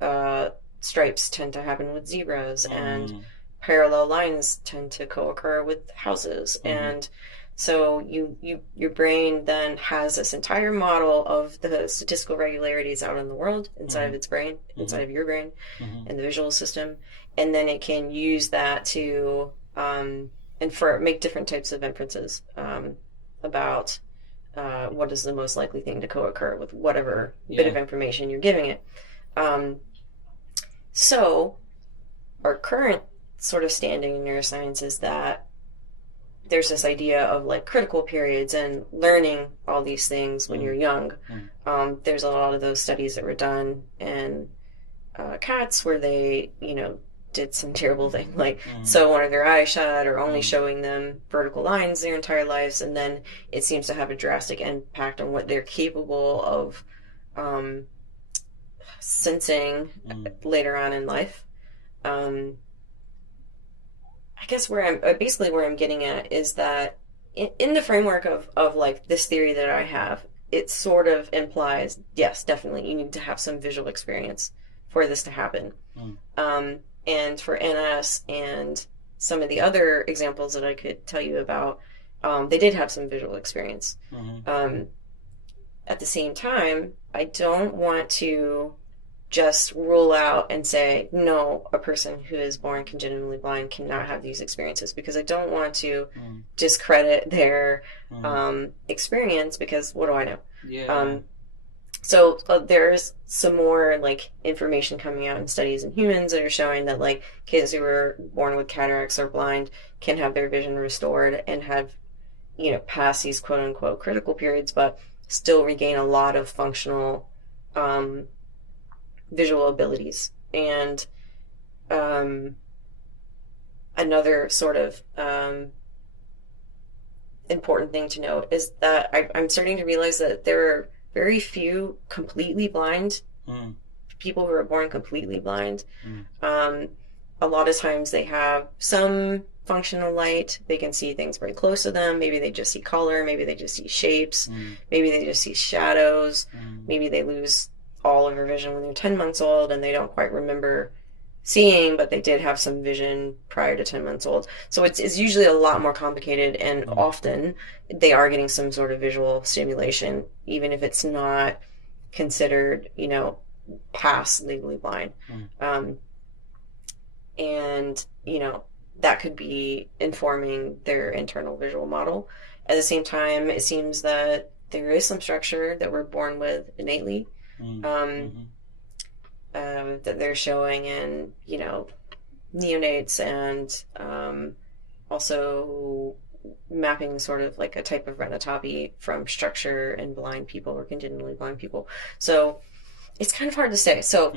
uh, stripes tend to happen with zebras, and Mm. parallel lines tend to co-occur with houses, Mm. and so your brain then has this entire model of the statistical regularities out in the world inside of Mm. its brain, inside Mm. of your brain, Mm. and the visual system, and then it can use that to infer, make different types of inferences about what is the most likely thing to co-occur with whatever bit Yeah. of information you're giving it. Um, so our current sort of standing in neuroscience is that there's this idea of like critical periods and learning all these things when you're Mm. young. Mm. There's a lot of those studies that were done in cats where they, did some terrible thing, like Mm. sew one of their eyes shut or only Mm. showing them vertical lines their entire lives, and then it seems to have a drastic impact on what they're capable of um, sensing Mm. later on in life. Um, I guess where I'm getting at is that in the framework of like this theory that I have, it sort of implies, yes, definitely you need to have some visual experience for this to happen. Mm. Um, and for NS and some of the other examples that I could tell you about, they did have some visual experience. Mm. Um, at the same time, I don't want to just rule out and say, no, a person who is born congenitally blind cannot have these experiences, because I don't want to discredit their experience, because what do I know? Yeah. So there's some more like information coming out in studies in humans that are showing that like kids who were born with cataracts or blind can have their vision restored and have, pass these quote unquote critical periods, but still regain a lot of functional visual abilities. And another sort of important thing to note is that I'm starting to realize that there are very few completely blind people who are born completely blind. A lot of times they have some functional light. They can see things very close to them. Maybe they just see color. Maybe they just see shapes. Maybe they just see shadows. Maybe they lose all of their vision when they're 10 months old and they don't quite remember seeing, but they did have some vision prior to 10 months old. So it's usually a lot more complicated, and often they are getting some sort of visual stimulation, even if it's not considered, past legally blind. And, that could be informing their internal visual model. At the same time, it seems that there is some structure that we're born with innately. That they're showing in, neonates, and also mapping sort of like a type of retinopathy from structure in blind people or congenitally blind people. So it's kind of hard to say. So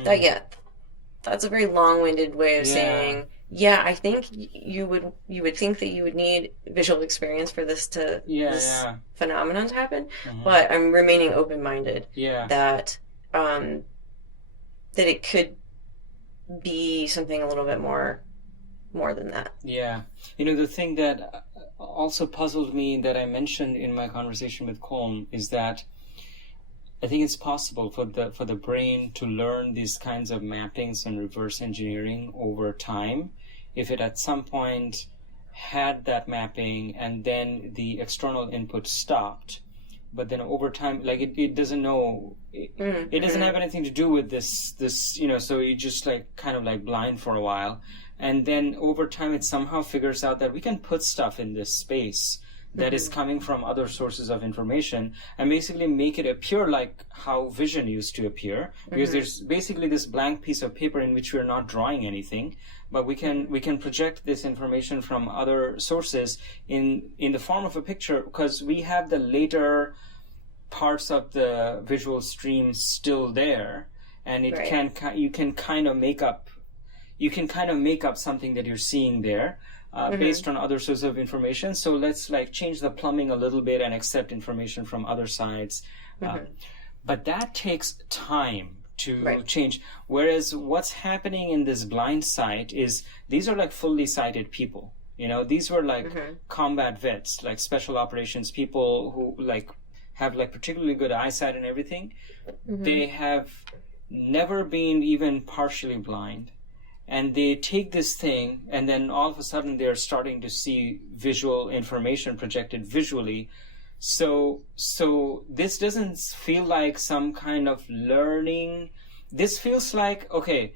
that's a very long-winded way of saying, I think you would think that you would need visual experience for this phenomenon to happen, but I'm remaining open-minded that that it could be something a little bit more than that. Yeah. The thing that also puzzled me that I mentioned in my conversation with Colm is that I think it's possible for the brain to learn these kinds of mappings and reverse engineering over time if it at some point had that mapping and then the external input stopped. But then over time, like it doesn't know, it doesn't have anything to do with this, so it just like kind of like blind for a while. And then over time, it somehow figures out that we can put stuff in this space that is coming from other sources of information and basically make it appear like how vision used to appear, because there's basically this blank piece of paper in which we're not drawing anything, but we can project this information from other sources in the form of a picture, because we have the later parts of the visual stream still there, and it you can kind of make up something that you're seeing there. Based on other sources of information. So let's like change the plumbing a little bit and accept information from other sides. But that takes time to change. Whereas what's happening in this blind sight is these are like fully sighted people. These were like combat vets, like special operations people who like have like particularly good eyesight and everything. They have never been even partially blind. And they take this thing, and then all of a sudden they're starting to see visual information projected visually. So this doesn't feel like some kind of learning. This feels like, okay,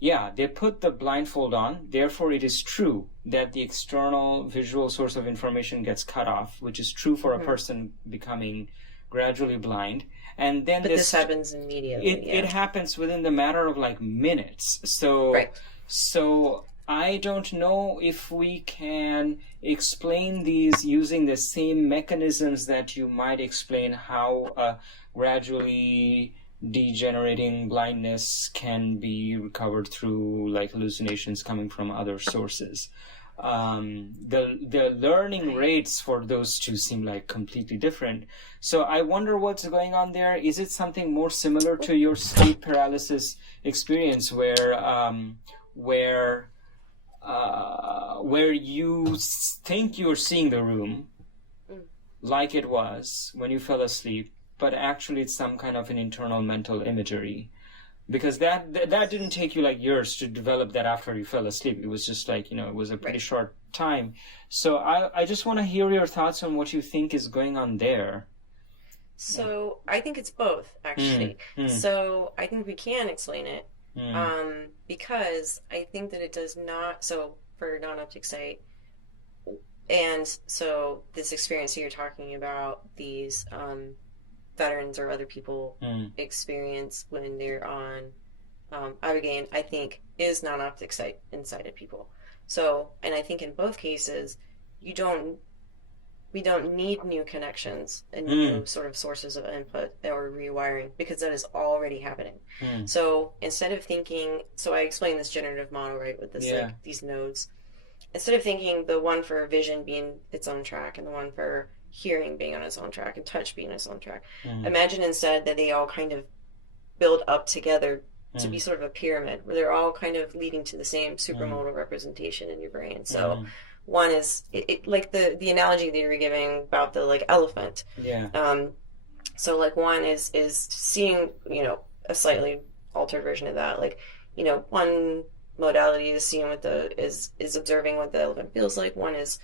they put the blindfold on, therefore it is true that the external visual source of information gets cut off, which is true for a person becoming gradually blind. And then this happens immediately. It happens within the matter of like minutes. So I don't know if we can explain these using the same mechanisms that you might explain how gradually degenerating blindness can be recovered through like hallucinations coming from other sources. The learning rates for those two seem like completely different. So I wonder what's going on there. Is it something more similar to your sleep paralysis experience where you think you're seeing the room like it was when you fell asleep, but actually it's some kind of an internal mental imagery? Because that didn't take you like years to develop that after you fell asleep. It was just like, it was a pretty short time. So I just want to hear your thoughts on what you think is going on there. So I think it's both, actually. So I think we can explain it, because I think that it does not. So for non-optic sight, and so this experience you're talking about, these veterans or other people experience when they're on ibogaine, I think is non-optic sight inside of people. So, and I think in both cases, you don't we don't need new connections and new sort of sources of input or rewiring, because that is already happening. So instead of thinking, so I explained this generative model, right, with this like these nodes. Instead of thinking the one for vision being its own track and the one for hearing being on its own track and touch being its own track, imagine instead that they all kind of build up together to be sort of a pyramid where they're all kind of leading to the same supremodal representation in your brain. So one is like the analogy that you were giving about the like elephant. So like one is seeing, you know, a slightly altered version of that. Like, you know, one modality is seeing what is observing what the elephant feels like. One is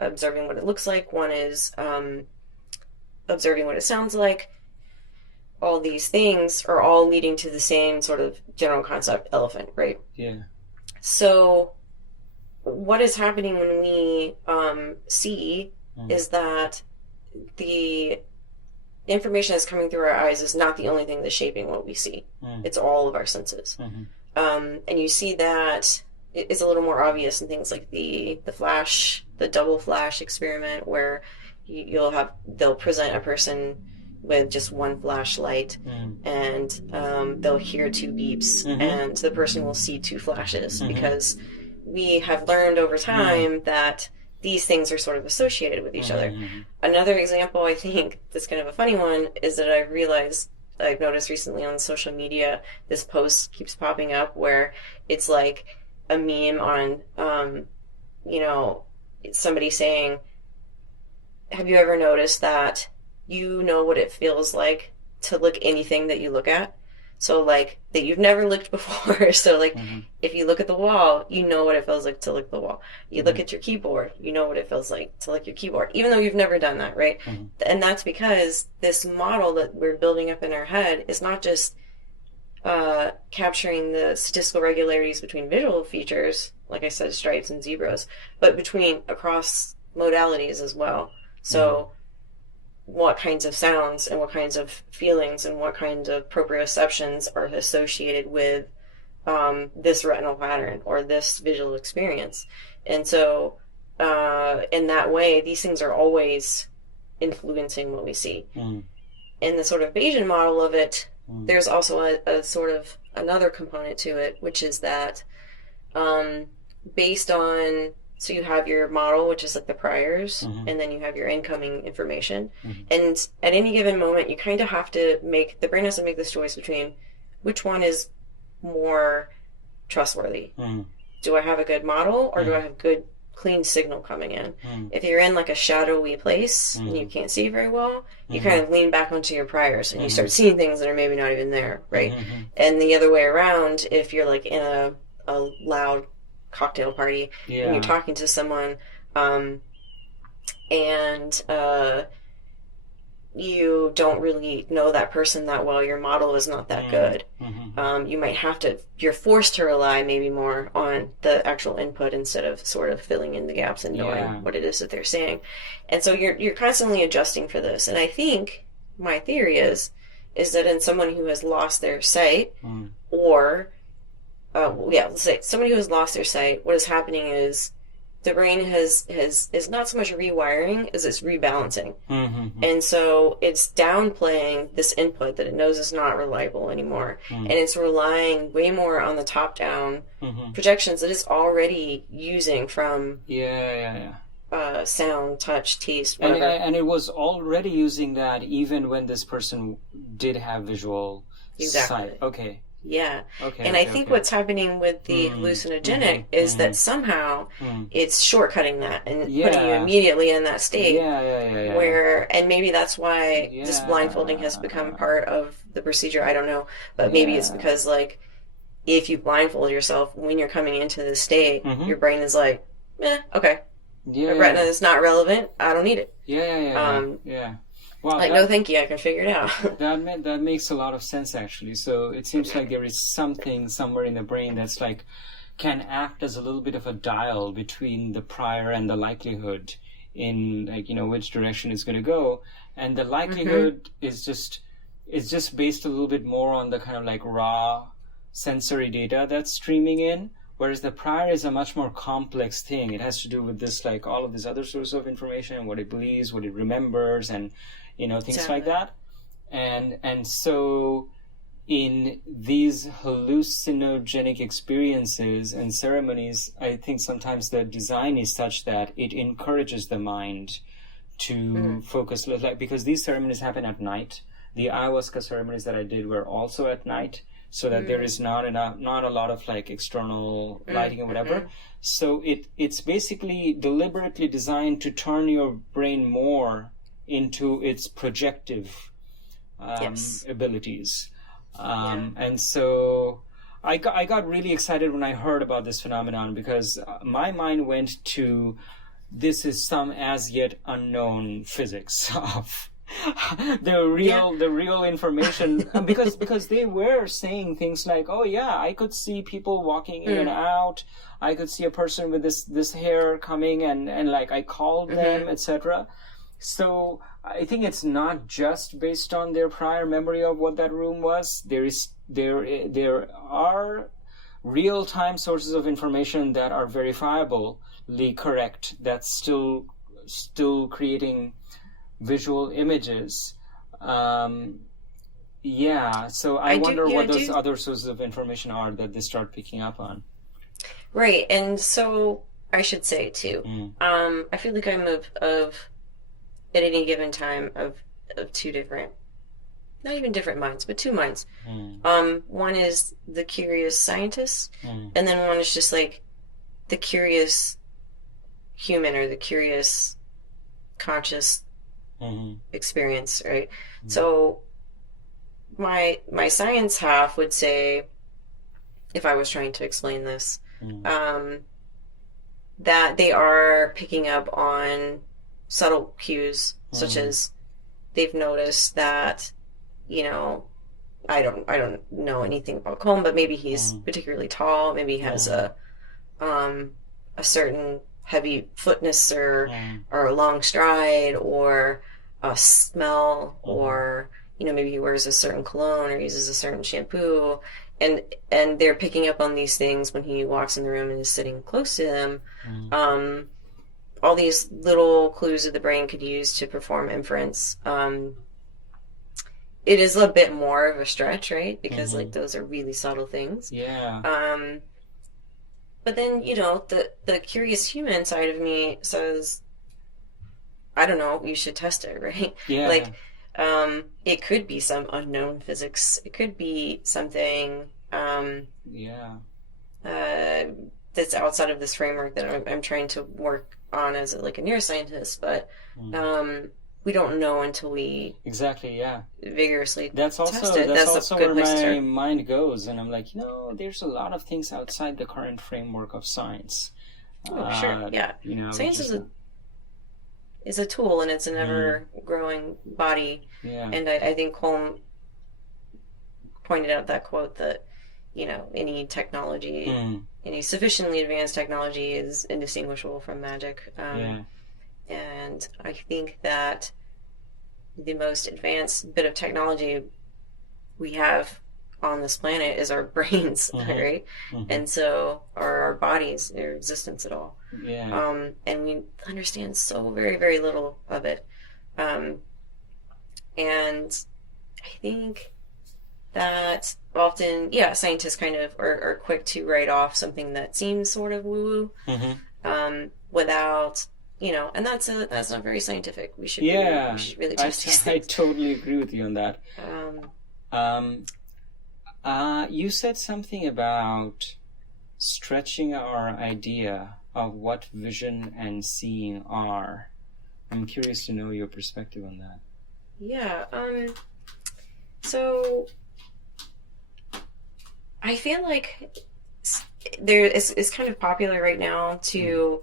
observing what it looks like. One is observing what it sounds like. All these things are all leading to the same sort of general concept, elephant, right? So what is happening when we see is that the information that's coming through our eyes is not the only thing that's shaping what we see. It's all of our senses. And you see that it's a little more obvious in things like the flash, the double flash experiment, where they'll present a person with just one flashlight, and they'll hear two beeps, and the person will see two flashes, because we have learned over time that these things are sort of associated with each other. Another example, I think, that's kind of a funny one, is that I've noticed recently on social media, this post keeps popping up where it's like a meme on, you know, somebody saying, have you ever noticed that you know what it feels like to look anything that you look at? So like that you've never looked before. So like if you look at the wall, you know what it feels like to look at the wall. You look at your keyboard, you know what it feels like to look at your keyboard, even though you've never done that, right? And that's because this model that we're building up in our head is not just capturing the statistical regularities between visual features, like I said, stripes and zebras, but across modalities as well. So what kinds of sounds and what kinds of feelings and what kinds of proprioceptions are associated with this retinal pattern or this visual experience. And so in that way, these things are always influencing what we see. In the sort of Bayesian model of it, there's also a sort of another component to it, which is that based on, so you have your model, which is like the priors, and then you have your incoming information. And at any given moment, you kind of have to the brain has to make this choice between which one is more trustworthy. Do I have a good model, or do I have good, clean signal coming in? If you're in like a shadowy place and you can't see very well, you kind of lean back onto your priors and you start seeing things that are maybe not even there, right? And the other way around, if you're like in a loud cocktail party and you're talking to someone and you don't really know that person that well, your model is not that good, you might you're forced to rely maybe more on the actual input instead of sort of filling in the gaps and knowing what it is that they're saying. And so you're constantly adjusting for this. And I think my theory is that in someone who has lost their sight, or let's say somebody who has lost their sight, what is happening is the brain is not so much rewiring as it's rebalancing. And so it's downplaying this input that it knows is not reliable anymore. And it's relying way more on the top-down projections that it's already using from sound, touch, taste, whatever. And it was already using that even when this person did have visual sight. Okay. Yeah. And I think what's happening with the hallucinogenic is that somehow it's shortcutting that and putting you immediately in that state. Where, and maybe that's why this blindfolding has become part of the procedure. I don't know. But maybe it's because, like, if you blindfold yourself when you're coming into this state, your brain is like, okay. My retina is not relevant. I don't need it. Wow, Like, no, thank you, I can figure it out. that makes a lot of sense, actually. So it seems like there is something somewhere in the brain that's like can act as a little bit of a dial between the prior and the likelihood in, like, which direction it's going to go. And the likelihood is just based a little bit more on the kind of like raw sensory data that's streaming in, whereas the prior is a much more complex thing. It has to do with this, like, all of this other source of information, what it believes, what it remembers, and things like that. And so in these hallucinogenic experiences and ceremonies, I think sometimes the design is such that it encourages the mind to focus, like, because these ceremonies happen at night. The ayahuasca ceremonies that I did were also at night, so that there is not a lot of like external lighting or whatever. So it's basically deliberately designed to turn your brain more into its projective abilities. And so I got really excited when I heard about this phenomenon, because my mind went to, this is some as yet unknown physics of the real information, because they were saying things like, oh yeah, I could see people walking in and out, I could see a person with this hair coming, and like I called them, etc. So I think it's not just based on their prior memory of what that room was. There are real-time sources of information that are verifiably correct, that's still creating visual images. So I wonder what those other sources of information are that they start picking up on. Right, and so I should say too, I feel like I'm of at any given time of two different, not even different minds, but two minds. One is the curious scientist, and then one is just like the curious human, or the curious conscious experience, right? So my science half would say, if I was trying to explain this, that they are picking up on subtle cues, such as they've noticed that, I don't know anything about Colm, but maybe he's particularly tall, maybe he has a certain heavy footness, or a long stride, or a smell, or maybe he wears a certain cologne or uses a certain shampoo, and they're picking up on these things when he walks in the room and is sitting close to them. All these little clues that the brain could use to perform inference. It is a bit more of a stretch, right? Because like those are really subtle things. But then, the curious human side of me says, I don't know, you should test it, right? Like, it could be some unknown physics. It could be something that's outside of this framework that I'm trying to work on as a neuroscientist. But we don't know until we vigorously test it. That's also where my mind goes, and I'm like, there's a lot of things outside the current framework of science. Sure, yeah. Science is a tool, and it's an ever-growing body. And I think Colm pointed out that quote that, any technology, any sufficiently advanced technology is indistinguishable from magic. And I think that the most advanced bit of technology we have on this planet is our brains, right? And so are our bodies, their existence at all. And we understand so very, very little of it. And I think that often, scientists kind of are quick to write off something that seems sort of woo-woo, without, and that's not very scientific. We should really test these things. I totally agree with you on that. You said something about stretching our idea of what vision and seeing are. I'm curious to know your perspective on that. So I feel like it's kind of popular right now to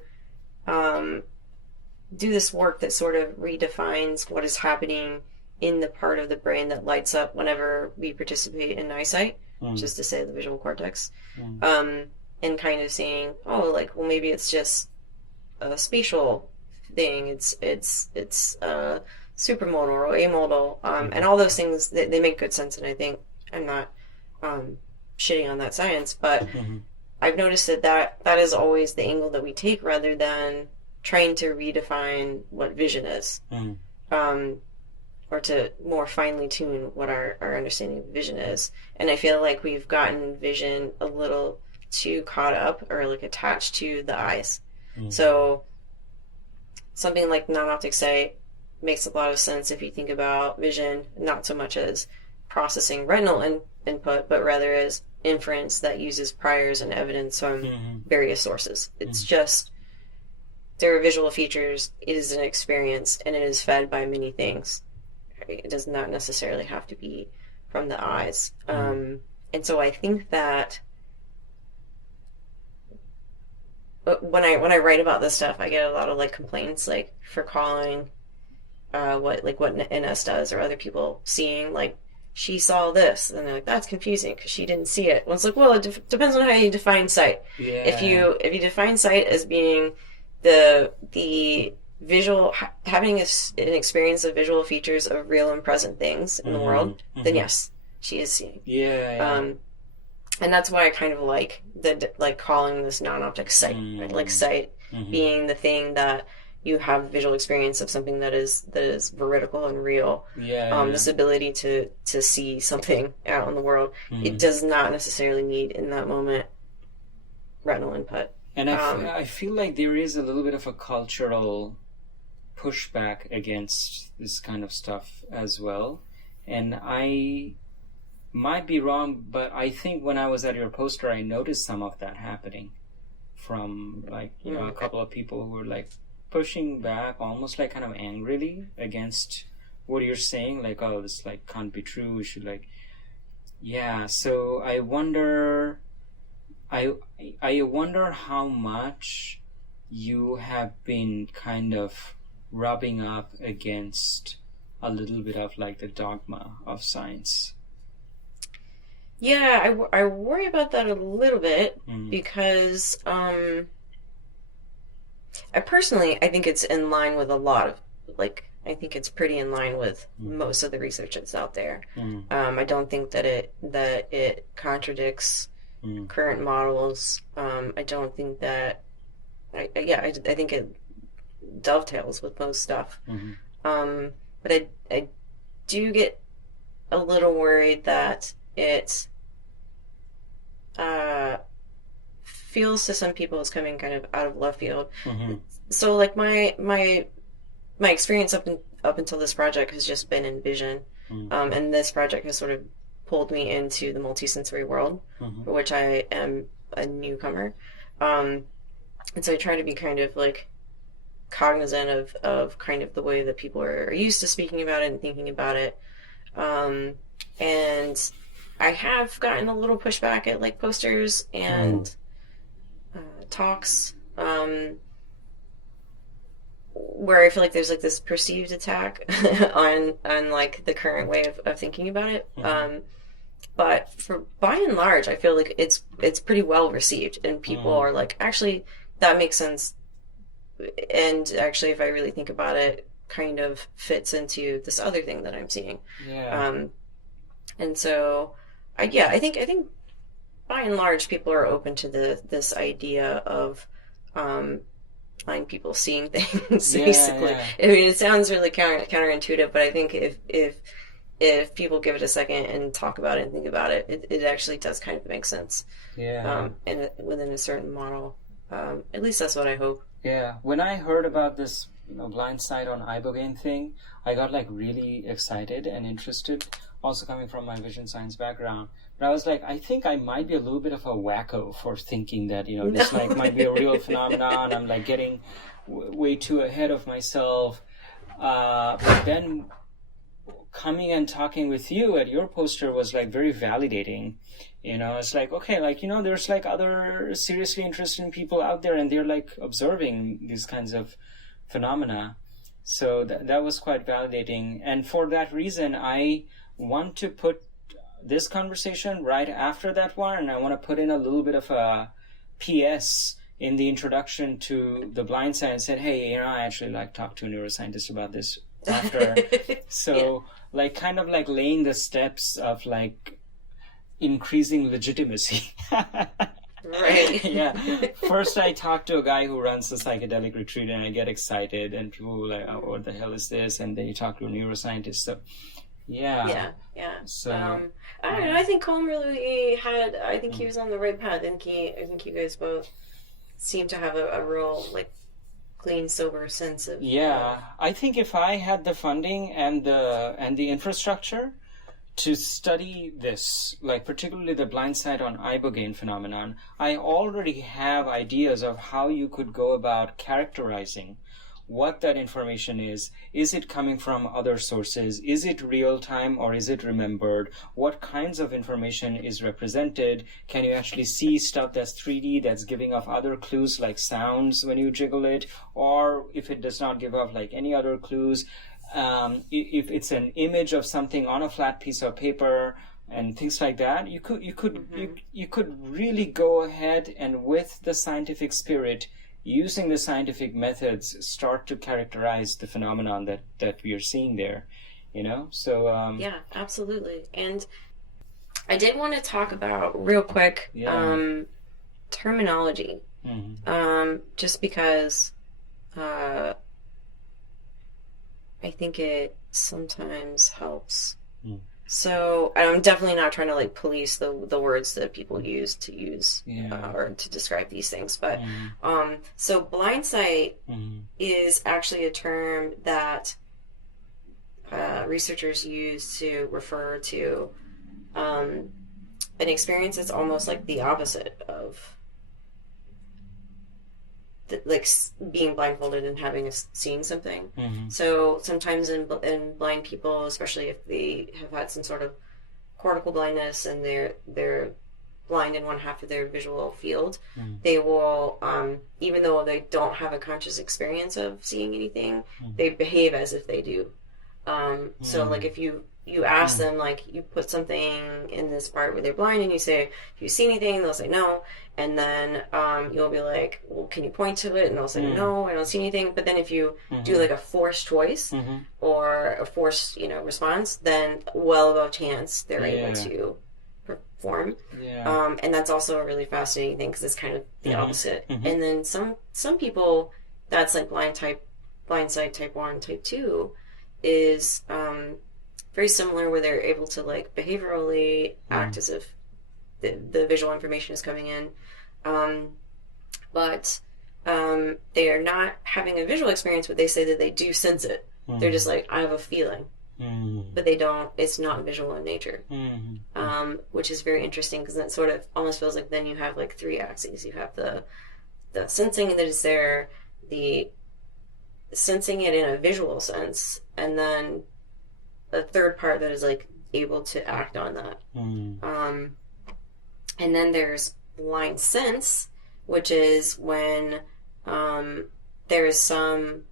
do this work that sort of redefines what is happening in the part of the brain that lights up whenever we participate in eyesight, just to say the visual cortex, and kind of seeing, oh, like, well, maybe it's just a spatial thing. It's supermodal or amodal, and all those things they make good sense. And I think I'm not shitting on that science, but I've noticed that is always the angle that we take rather than trying to redefine what vision is, or to more finely tune what our understanding of vision is. And I feel like we've gotten vision a little too caught up or like attached to the eyes. So something like non-optic sight makes a lot of sense if you think about vision not so much as processing retinal input, but rather as inference that uses priors and evidence from various sources. It's just there are visual features, it is an experience, and it is fed by many things. It does not necessarily have to be from the eyes. And so I think that when I write about this stuff, I get a lot of like complaints, like for calling what NS does or other people seeing, like, she saw this, and they're like, that's confusing because she didn't see it. Well, it's like, well, it depends on how you define sight. If you define sight as being the visual, having an experience of visual features of real and present things in the world, then yes, she is seeing. And that's why I kind of like calling this non-optic sight, right? Like sight being the thing that you have visual experience of something that is veridical and real. This ability to see something out in the world, it does not necessarily need in that moment retinal input. And I feel like there is a little bit of a cultural pushback against this kind of stuff as well. And I might be wrong, but I think when I was at your poster, I noticed some of that happening from like, you know, a couple of people who were like pushing back almost like kind of angrily against what you're saying, like, oh, this like can't be true, we should like, so I wonder how much you have been kind of rubbing up against a little bit of like the dogma of science. I worry about that a little bit because I think it's in line with a lot of, like, I think it's pretty in line with most of the research that's out there. I don't think that it contradicts current models. I don't think that I think it dovetails with most stuff. But I do get a little worried that it feels to some people as coming kind of out of left field. So like my experience up until this project has just been in vision, and this project has sort of pulled me into the multisensory world, for which I am a newcomer. And so I try to be kind of like cognizant of kind of the way that people are used to speaking about it and thinking about it. And I have gotten a little pushback at like posters and talks, where I feel like there's like this perceived attack on like the current way of thinking about it. But for by and large, I feel like it's pretty well received, and people are like, actually, that makes sense. And actually, if I really think about it, kind of fits into this other thing that I'm seeing. And so, I think by and large, people are open to this idea of blind people seeing things. Basically, I mean, it sounds really counterintuitive, but I think if people give it a second and talk about it and think about it, it actually does kind of make sense. And within a certain model, at least that's what I hope. When I heard about this, blind sight on ibogaine thing, I got like really excited and interested, also coming from my vision science background. But I was like, I think I might be a little bit of a wacko for thinking that, this like might be a real phenomenon. I'm like getting way too ahead of myself. But then coming and talking with you at your poster was like very validating. It's like, okay, like, there's like other seriously interested people out there, and they're like observing these kinds of phenomena. So that was quite validating. And for that reason, I want to put this conversation right after that one, and I want to put in a little bit of a PS in the introduction to the blind side and said, hey, I actually talk to a neuroscientist about this after. So kind of laying the steps of increasing legitimacy. Right. Yeah. First, I talk to a guy who runs a psychedelic retreat, and I get excited, and people were like, "Oh, what the hell is this?" And then you talk to a neuroscientist. So, yeah. So I don't know. I think Colm really had. I think he was on the right path. I think you guys both seem to have a real clean, sober sense of. Yeah, I think if I had the funding and the infrastructure to study this, particularly the blind sight on ibogaine phenomenon, I already have ideas of how you could go about characterizing what that information is. Is it coming from other sources? Is it real time or is it remembered? What kinds of information is represented? Can you actually see stuff that's 3D that's giving off other clues like sounds when you jiggle it? Or if it does not give off any other clues, if it's an image of something on a flat piece of paper and things like that, you could really go ahead and, with the scientific spirit, using the scientific methods, start to characterize the phenomenon that we are seeing there. So yeah, absolutely. And I did want to talk about real quick terminology, just because I think it sometimes helps. So I'm definitely not trying to police the words that people use or to describe these things. But so blind sight is actually a term that researchers use to refer to an experience that's almost like the opposite of being blindfolded and seeing something. So sometimes in blind people, especially if they have had some sort of cortical blindness and they're blind in one half of their visual field, they will, even though they don't have a conscious experience of seeing anything, they behave as if they do. So if you ask them, you put something in this part where they're blind and you say, do you see anything? They'll say no. And then you'll be like, well, can you point to it? And they'll say, no, I don't see anything. But then if you do a forced choice or a forced response, then well above chance they're able to perform. And that's also a really fascinating thing because it's kind of the opposite. And then some people, that's blind sight type 1, type 2 is very similar, where they're able to behaviorally act as if the visual information is coming in, but they are not having a visual experience, but they say that they do sense it. They're just I have a feeling, but they don't. It's not visual in nature, which is very interesting because that sort of almost feels like then you have 3 axes. You have the sensing that is there, the sensing it in a visual sense, and then a third part that is able to act on that. And then there's blind sense, which is when there is some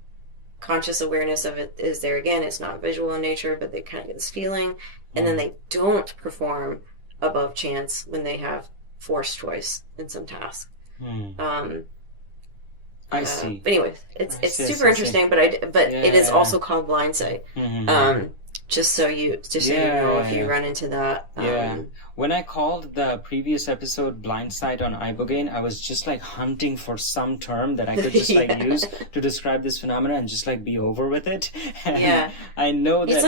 conscious awareness of it is there again. It's not visual in nature, but they kind of get this feeling, and then they don't perform above chance when they have forced choice in some task. I see. But anyways, it's super interesting. But it is also called blind sight. Just so you know if you run into that. When I called the previous episode Blind Sight on Ibogaine, I was just hunting for some term that I could just use to describe this phenomenon and just be over with it. And I know that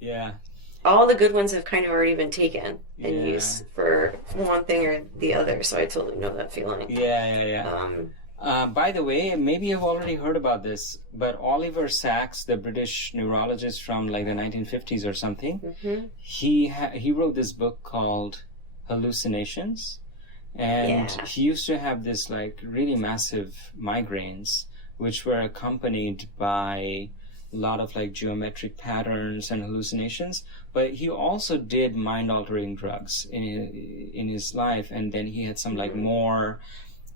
it's all the good ones have kind of already been taken and used for one thing or the other, so I totally know that feeling. By the way, maybe you've already heard about this, but Oliver Sacks, the British neurologist from the 1950s or something, he wrote this book called Hallucinations, and he used to have this really massive migraines, which were accompanied by a lot of geometric patterns and hallucinations. But he also did mind-altering drugs in his life, and then he had some more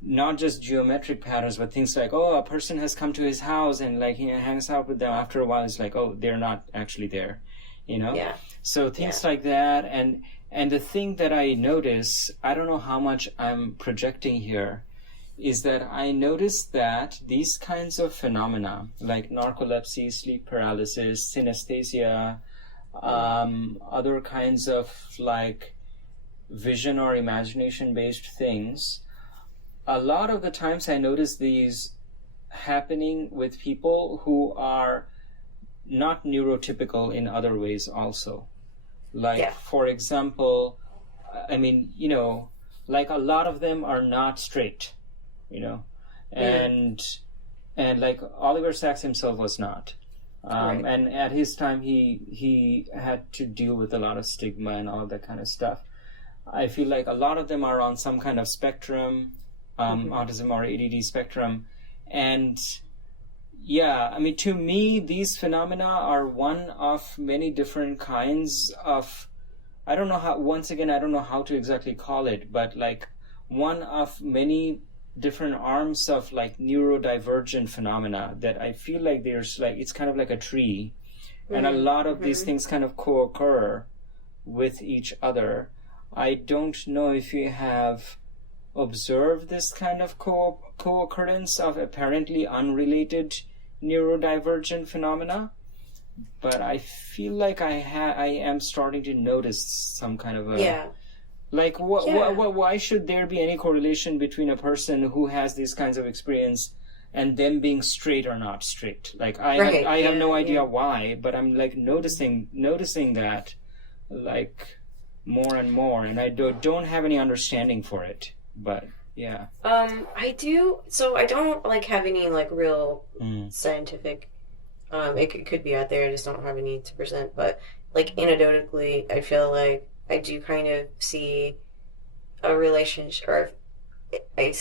not just geometric patterns, but things like, oh, a person has come to his house and like he hangs out with them. After a while, it's like, oh, they're not actually there, you know? Yeah. So things like that. And the thing that I notice, I don't know how much I'm projecting here, is that I notice that these kinds of phenomena, like narcolepsy, sleep paralysis, synesthesia, other kinds of like vision or imagination based things, a lot of the times I notice these happening with people who are not neurotypical in other ways also. Like, for example, I mean, you know, like a lot of them are not straight, you know, and like Oliver Sacks himself was not. And at his time, he had to deal with a lot of stigma and all of that kind of stuff. I feel like a lot of them are on some kind of spectrum, autism or ADD spectrum. And yeah, I mean, to me, these phenomena are one of many different kinds of, I don't know how to exactly call it, but like one of many different arms of like neurodivergent phenomena that I feel like there's like, it's kind of like a tree. And a lot of these things kind of co-occur with each other. I don't know if you have observed this kind of co-occurrence of apparently unrelated neurodivergent phenomena, but I feel like I am starting to notice some kind of a like why should there be any correlation between a person who has these kinds of experience and them being straight or not straight? Like I have no idea why, but I'm like noticing that like more and more, and I don't have any understanding for it, but yeah. I do. So I don't like have any like real scientific. It could be out there. I just don't have any to present. But like anecdotally, I feel like I do kind of see a relationship, or I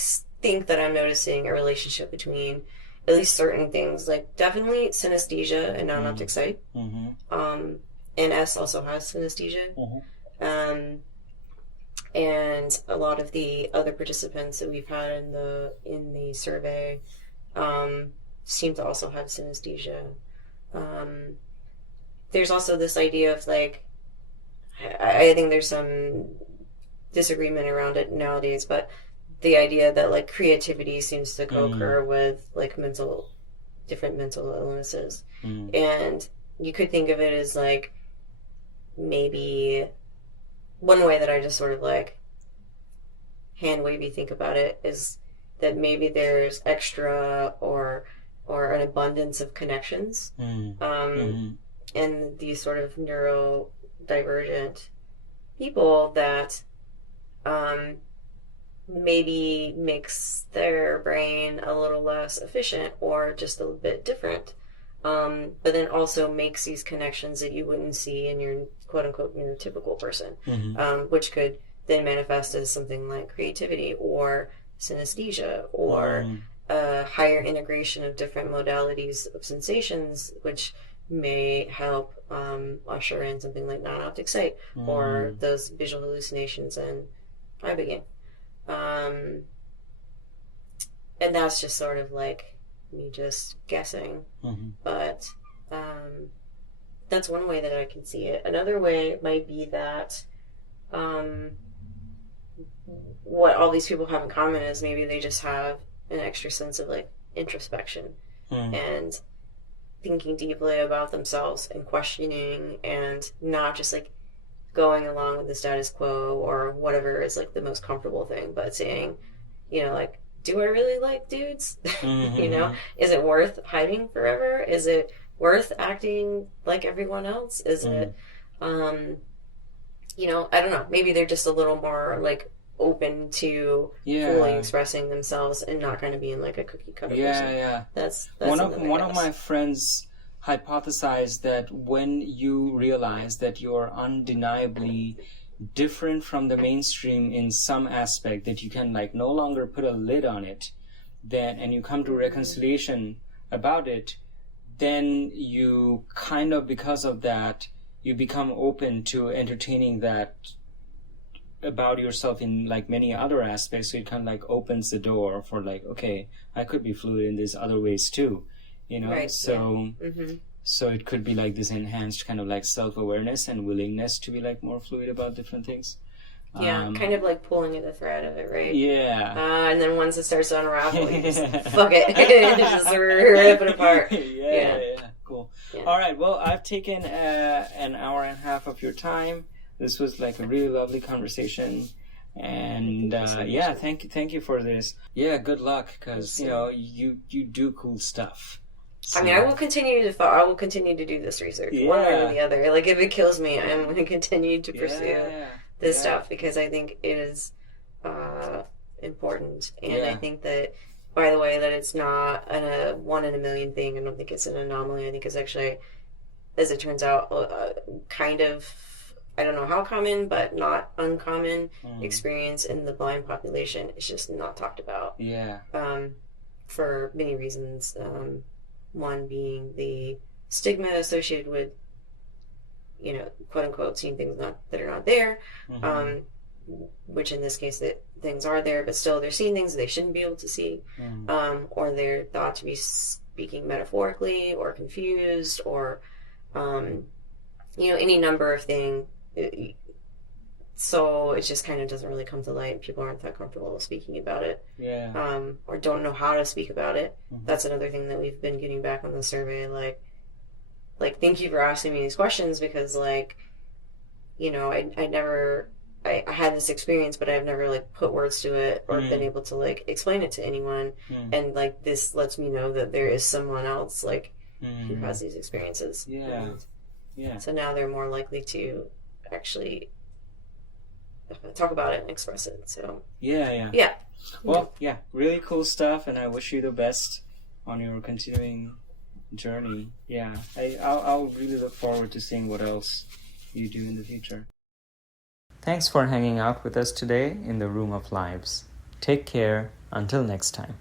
think that I'm noticing a relationship between at least certain things, like definitely synesthesia and non-optic sight. NS also has synesthesia. And a lot of the other participants that we've had in the survey seem to also have synesthesia. There's also this idea of like, I think there's some disagreement around it nowadays, but the idea that like creativity seems to co-occur with like different mental illnesses. And you could think of it as like, maybe one way that I just sort of like hand wavy think about it is that maybe there's extra or an abundance of connections in these sort of neurodivergent people that maybe makes their brain a little less efficient or just a little bit different. But then also makes these connections that you wouldn't see in your quote-unquote neurotypical person, which could then manifest as something like creativity or synesthesia or a higher integration of different modalities of sensations, which may help usher in something like non-optic sight or those visual hallucinations and ibogaine. And that's just sort of like me just guessing, but that's one way that I can see it. Another way might be that what all these people have in common is maybe they just have an extra sense of like introspection and thinking deeply about themselves and questioning and not just like going along with the status quo or whatever is like the most comfortable thing, but saying, you know, like, do I really like dudes? You know, is it worth hiding forever? Is it worth acting like everyone else? Is it, you know, I don't know. Maybe they're just a little more like open to fully expressing themselves and not kind of being like a cookie cutter person. That's one of my friends hypothesized that when you realize that you're undeniably different from the mainstream in some aspect, that you can like no longer put a lid on it, then and you come to reconciliation about it, then you kind of, because of that, you become open to entertaining that about yourself in like many other aspects, so it kind of like opens the door for like, okay, I could be fluid in these other ways too, you know. Right. So Yeah. Mm-hmm. so it could be like this enhanced kind of like self-awareness and willingness to be like more fluid about different things. Yeah, kind of like pulling at the thread of it, right? Yeah. And then once it starts to unravel, you just fuck it, just rip it apart. Yeah. Cool. Yeah. All right. Well, I've taken an hour and a half of your time. This was like a really lovely conversation, and yeah, thank you for this. Yeah, good luck, because you know you do cool stuff. So, I mean, I will continue to do this research, one way or the other. Like, if it kills me, I'm going to continue to pursue this stuff, because I think it is important. And I think that, by the way, that it's not a 1 in a million thing. I don't think it's an anomaly. I think it's actually, as it turns out, kind of, I don't know how common, but not uncommon experience in the blind population. It's just not talked about. Yeah. For many reasons. One being the stigma associated with, you know, quote unquote, seeing things that are not there, which in this case that things are there, but still they're seeing things they shouldn't be able to see, or they're thought to be speaking metaphorically or confused, or you know, any number of things. So it just kind of doesn't really come to light. People aren't that comfortable speaking about it, or don't know how to speak about it. That's another thing that we've been getting back on the survey. Like thank you for asking me these questions, because like, you know, I had this experience, but I've never like put words to it or been able to like explain it to anyone. And like this lets me know that there is someone else like who has these experiences. So now they're more likely to actually talk about it and express it. So well, really cool stuff, and I wish you the best on your continuing journey. I'll really look forward to seeing what else you do in the future. Thanks for hanging out with us today in the Room of Lives. Take care until next time.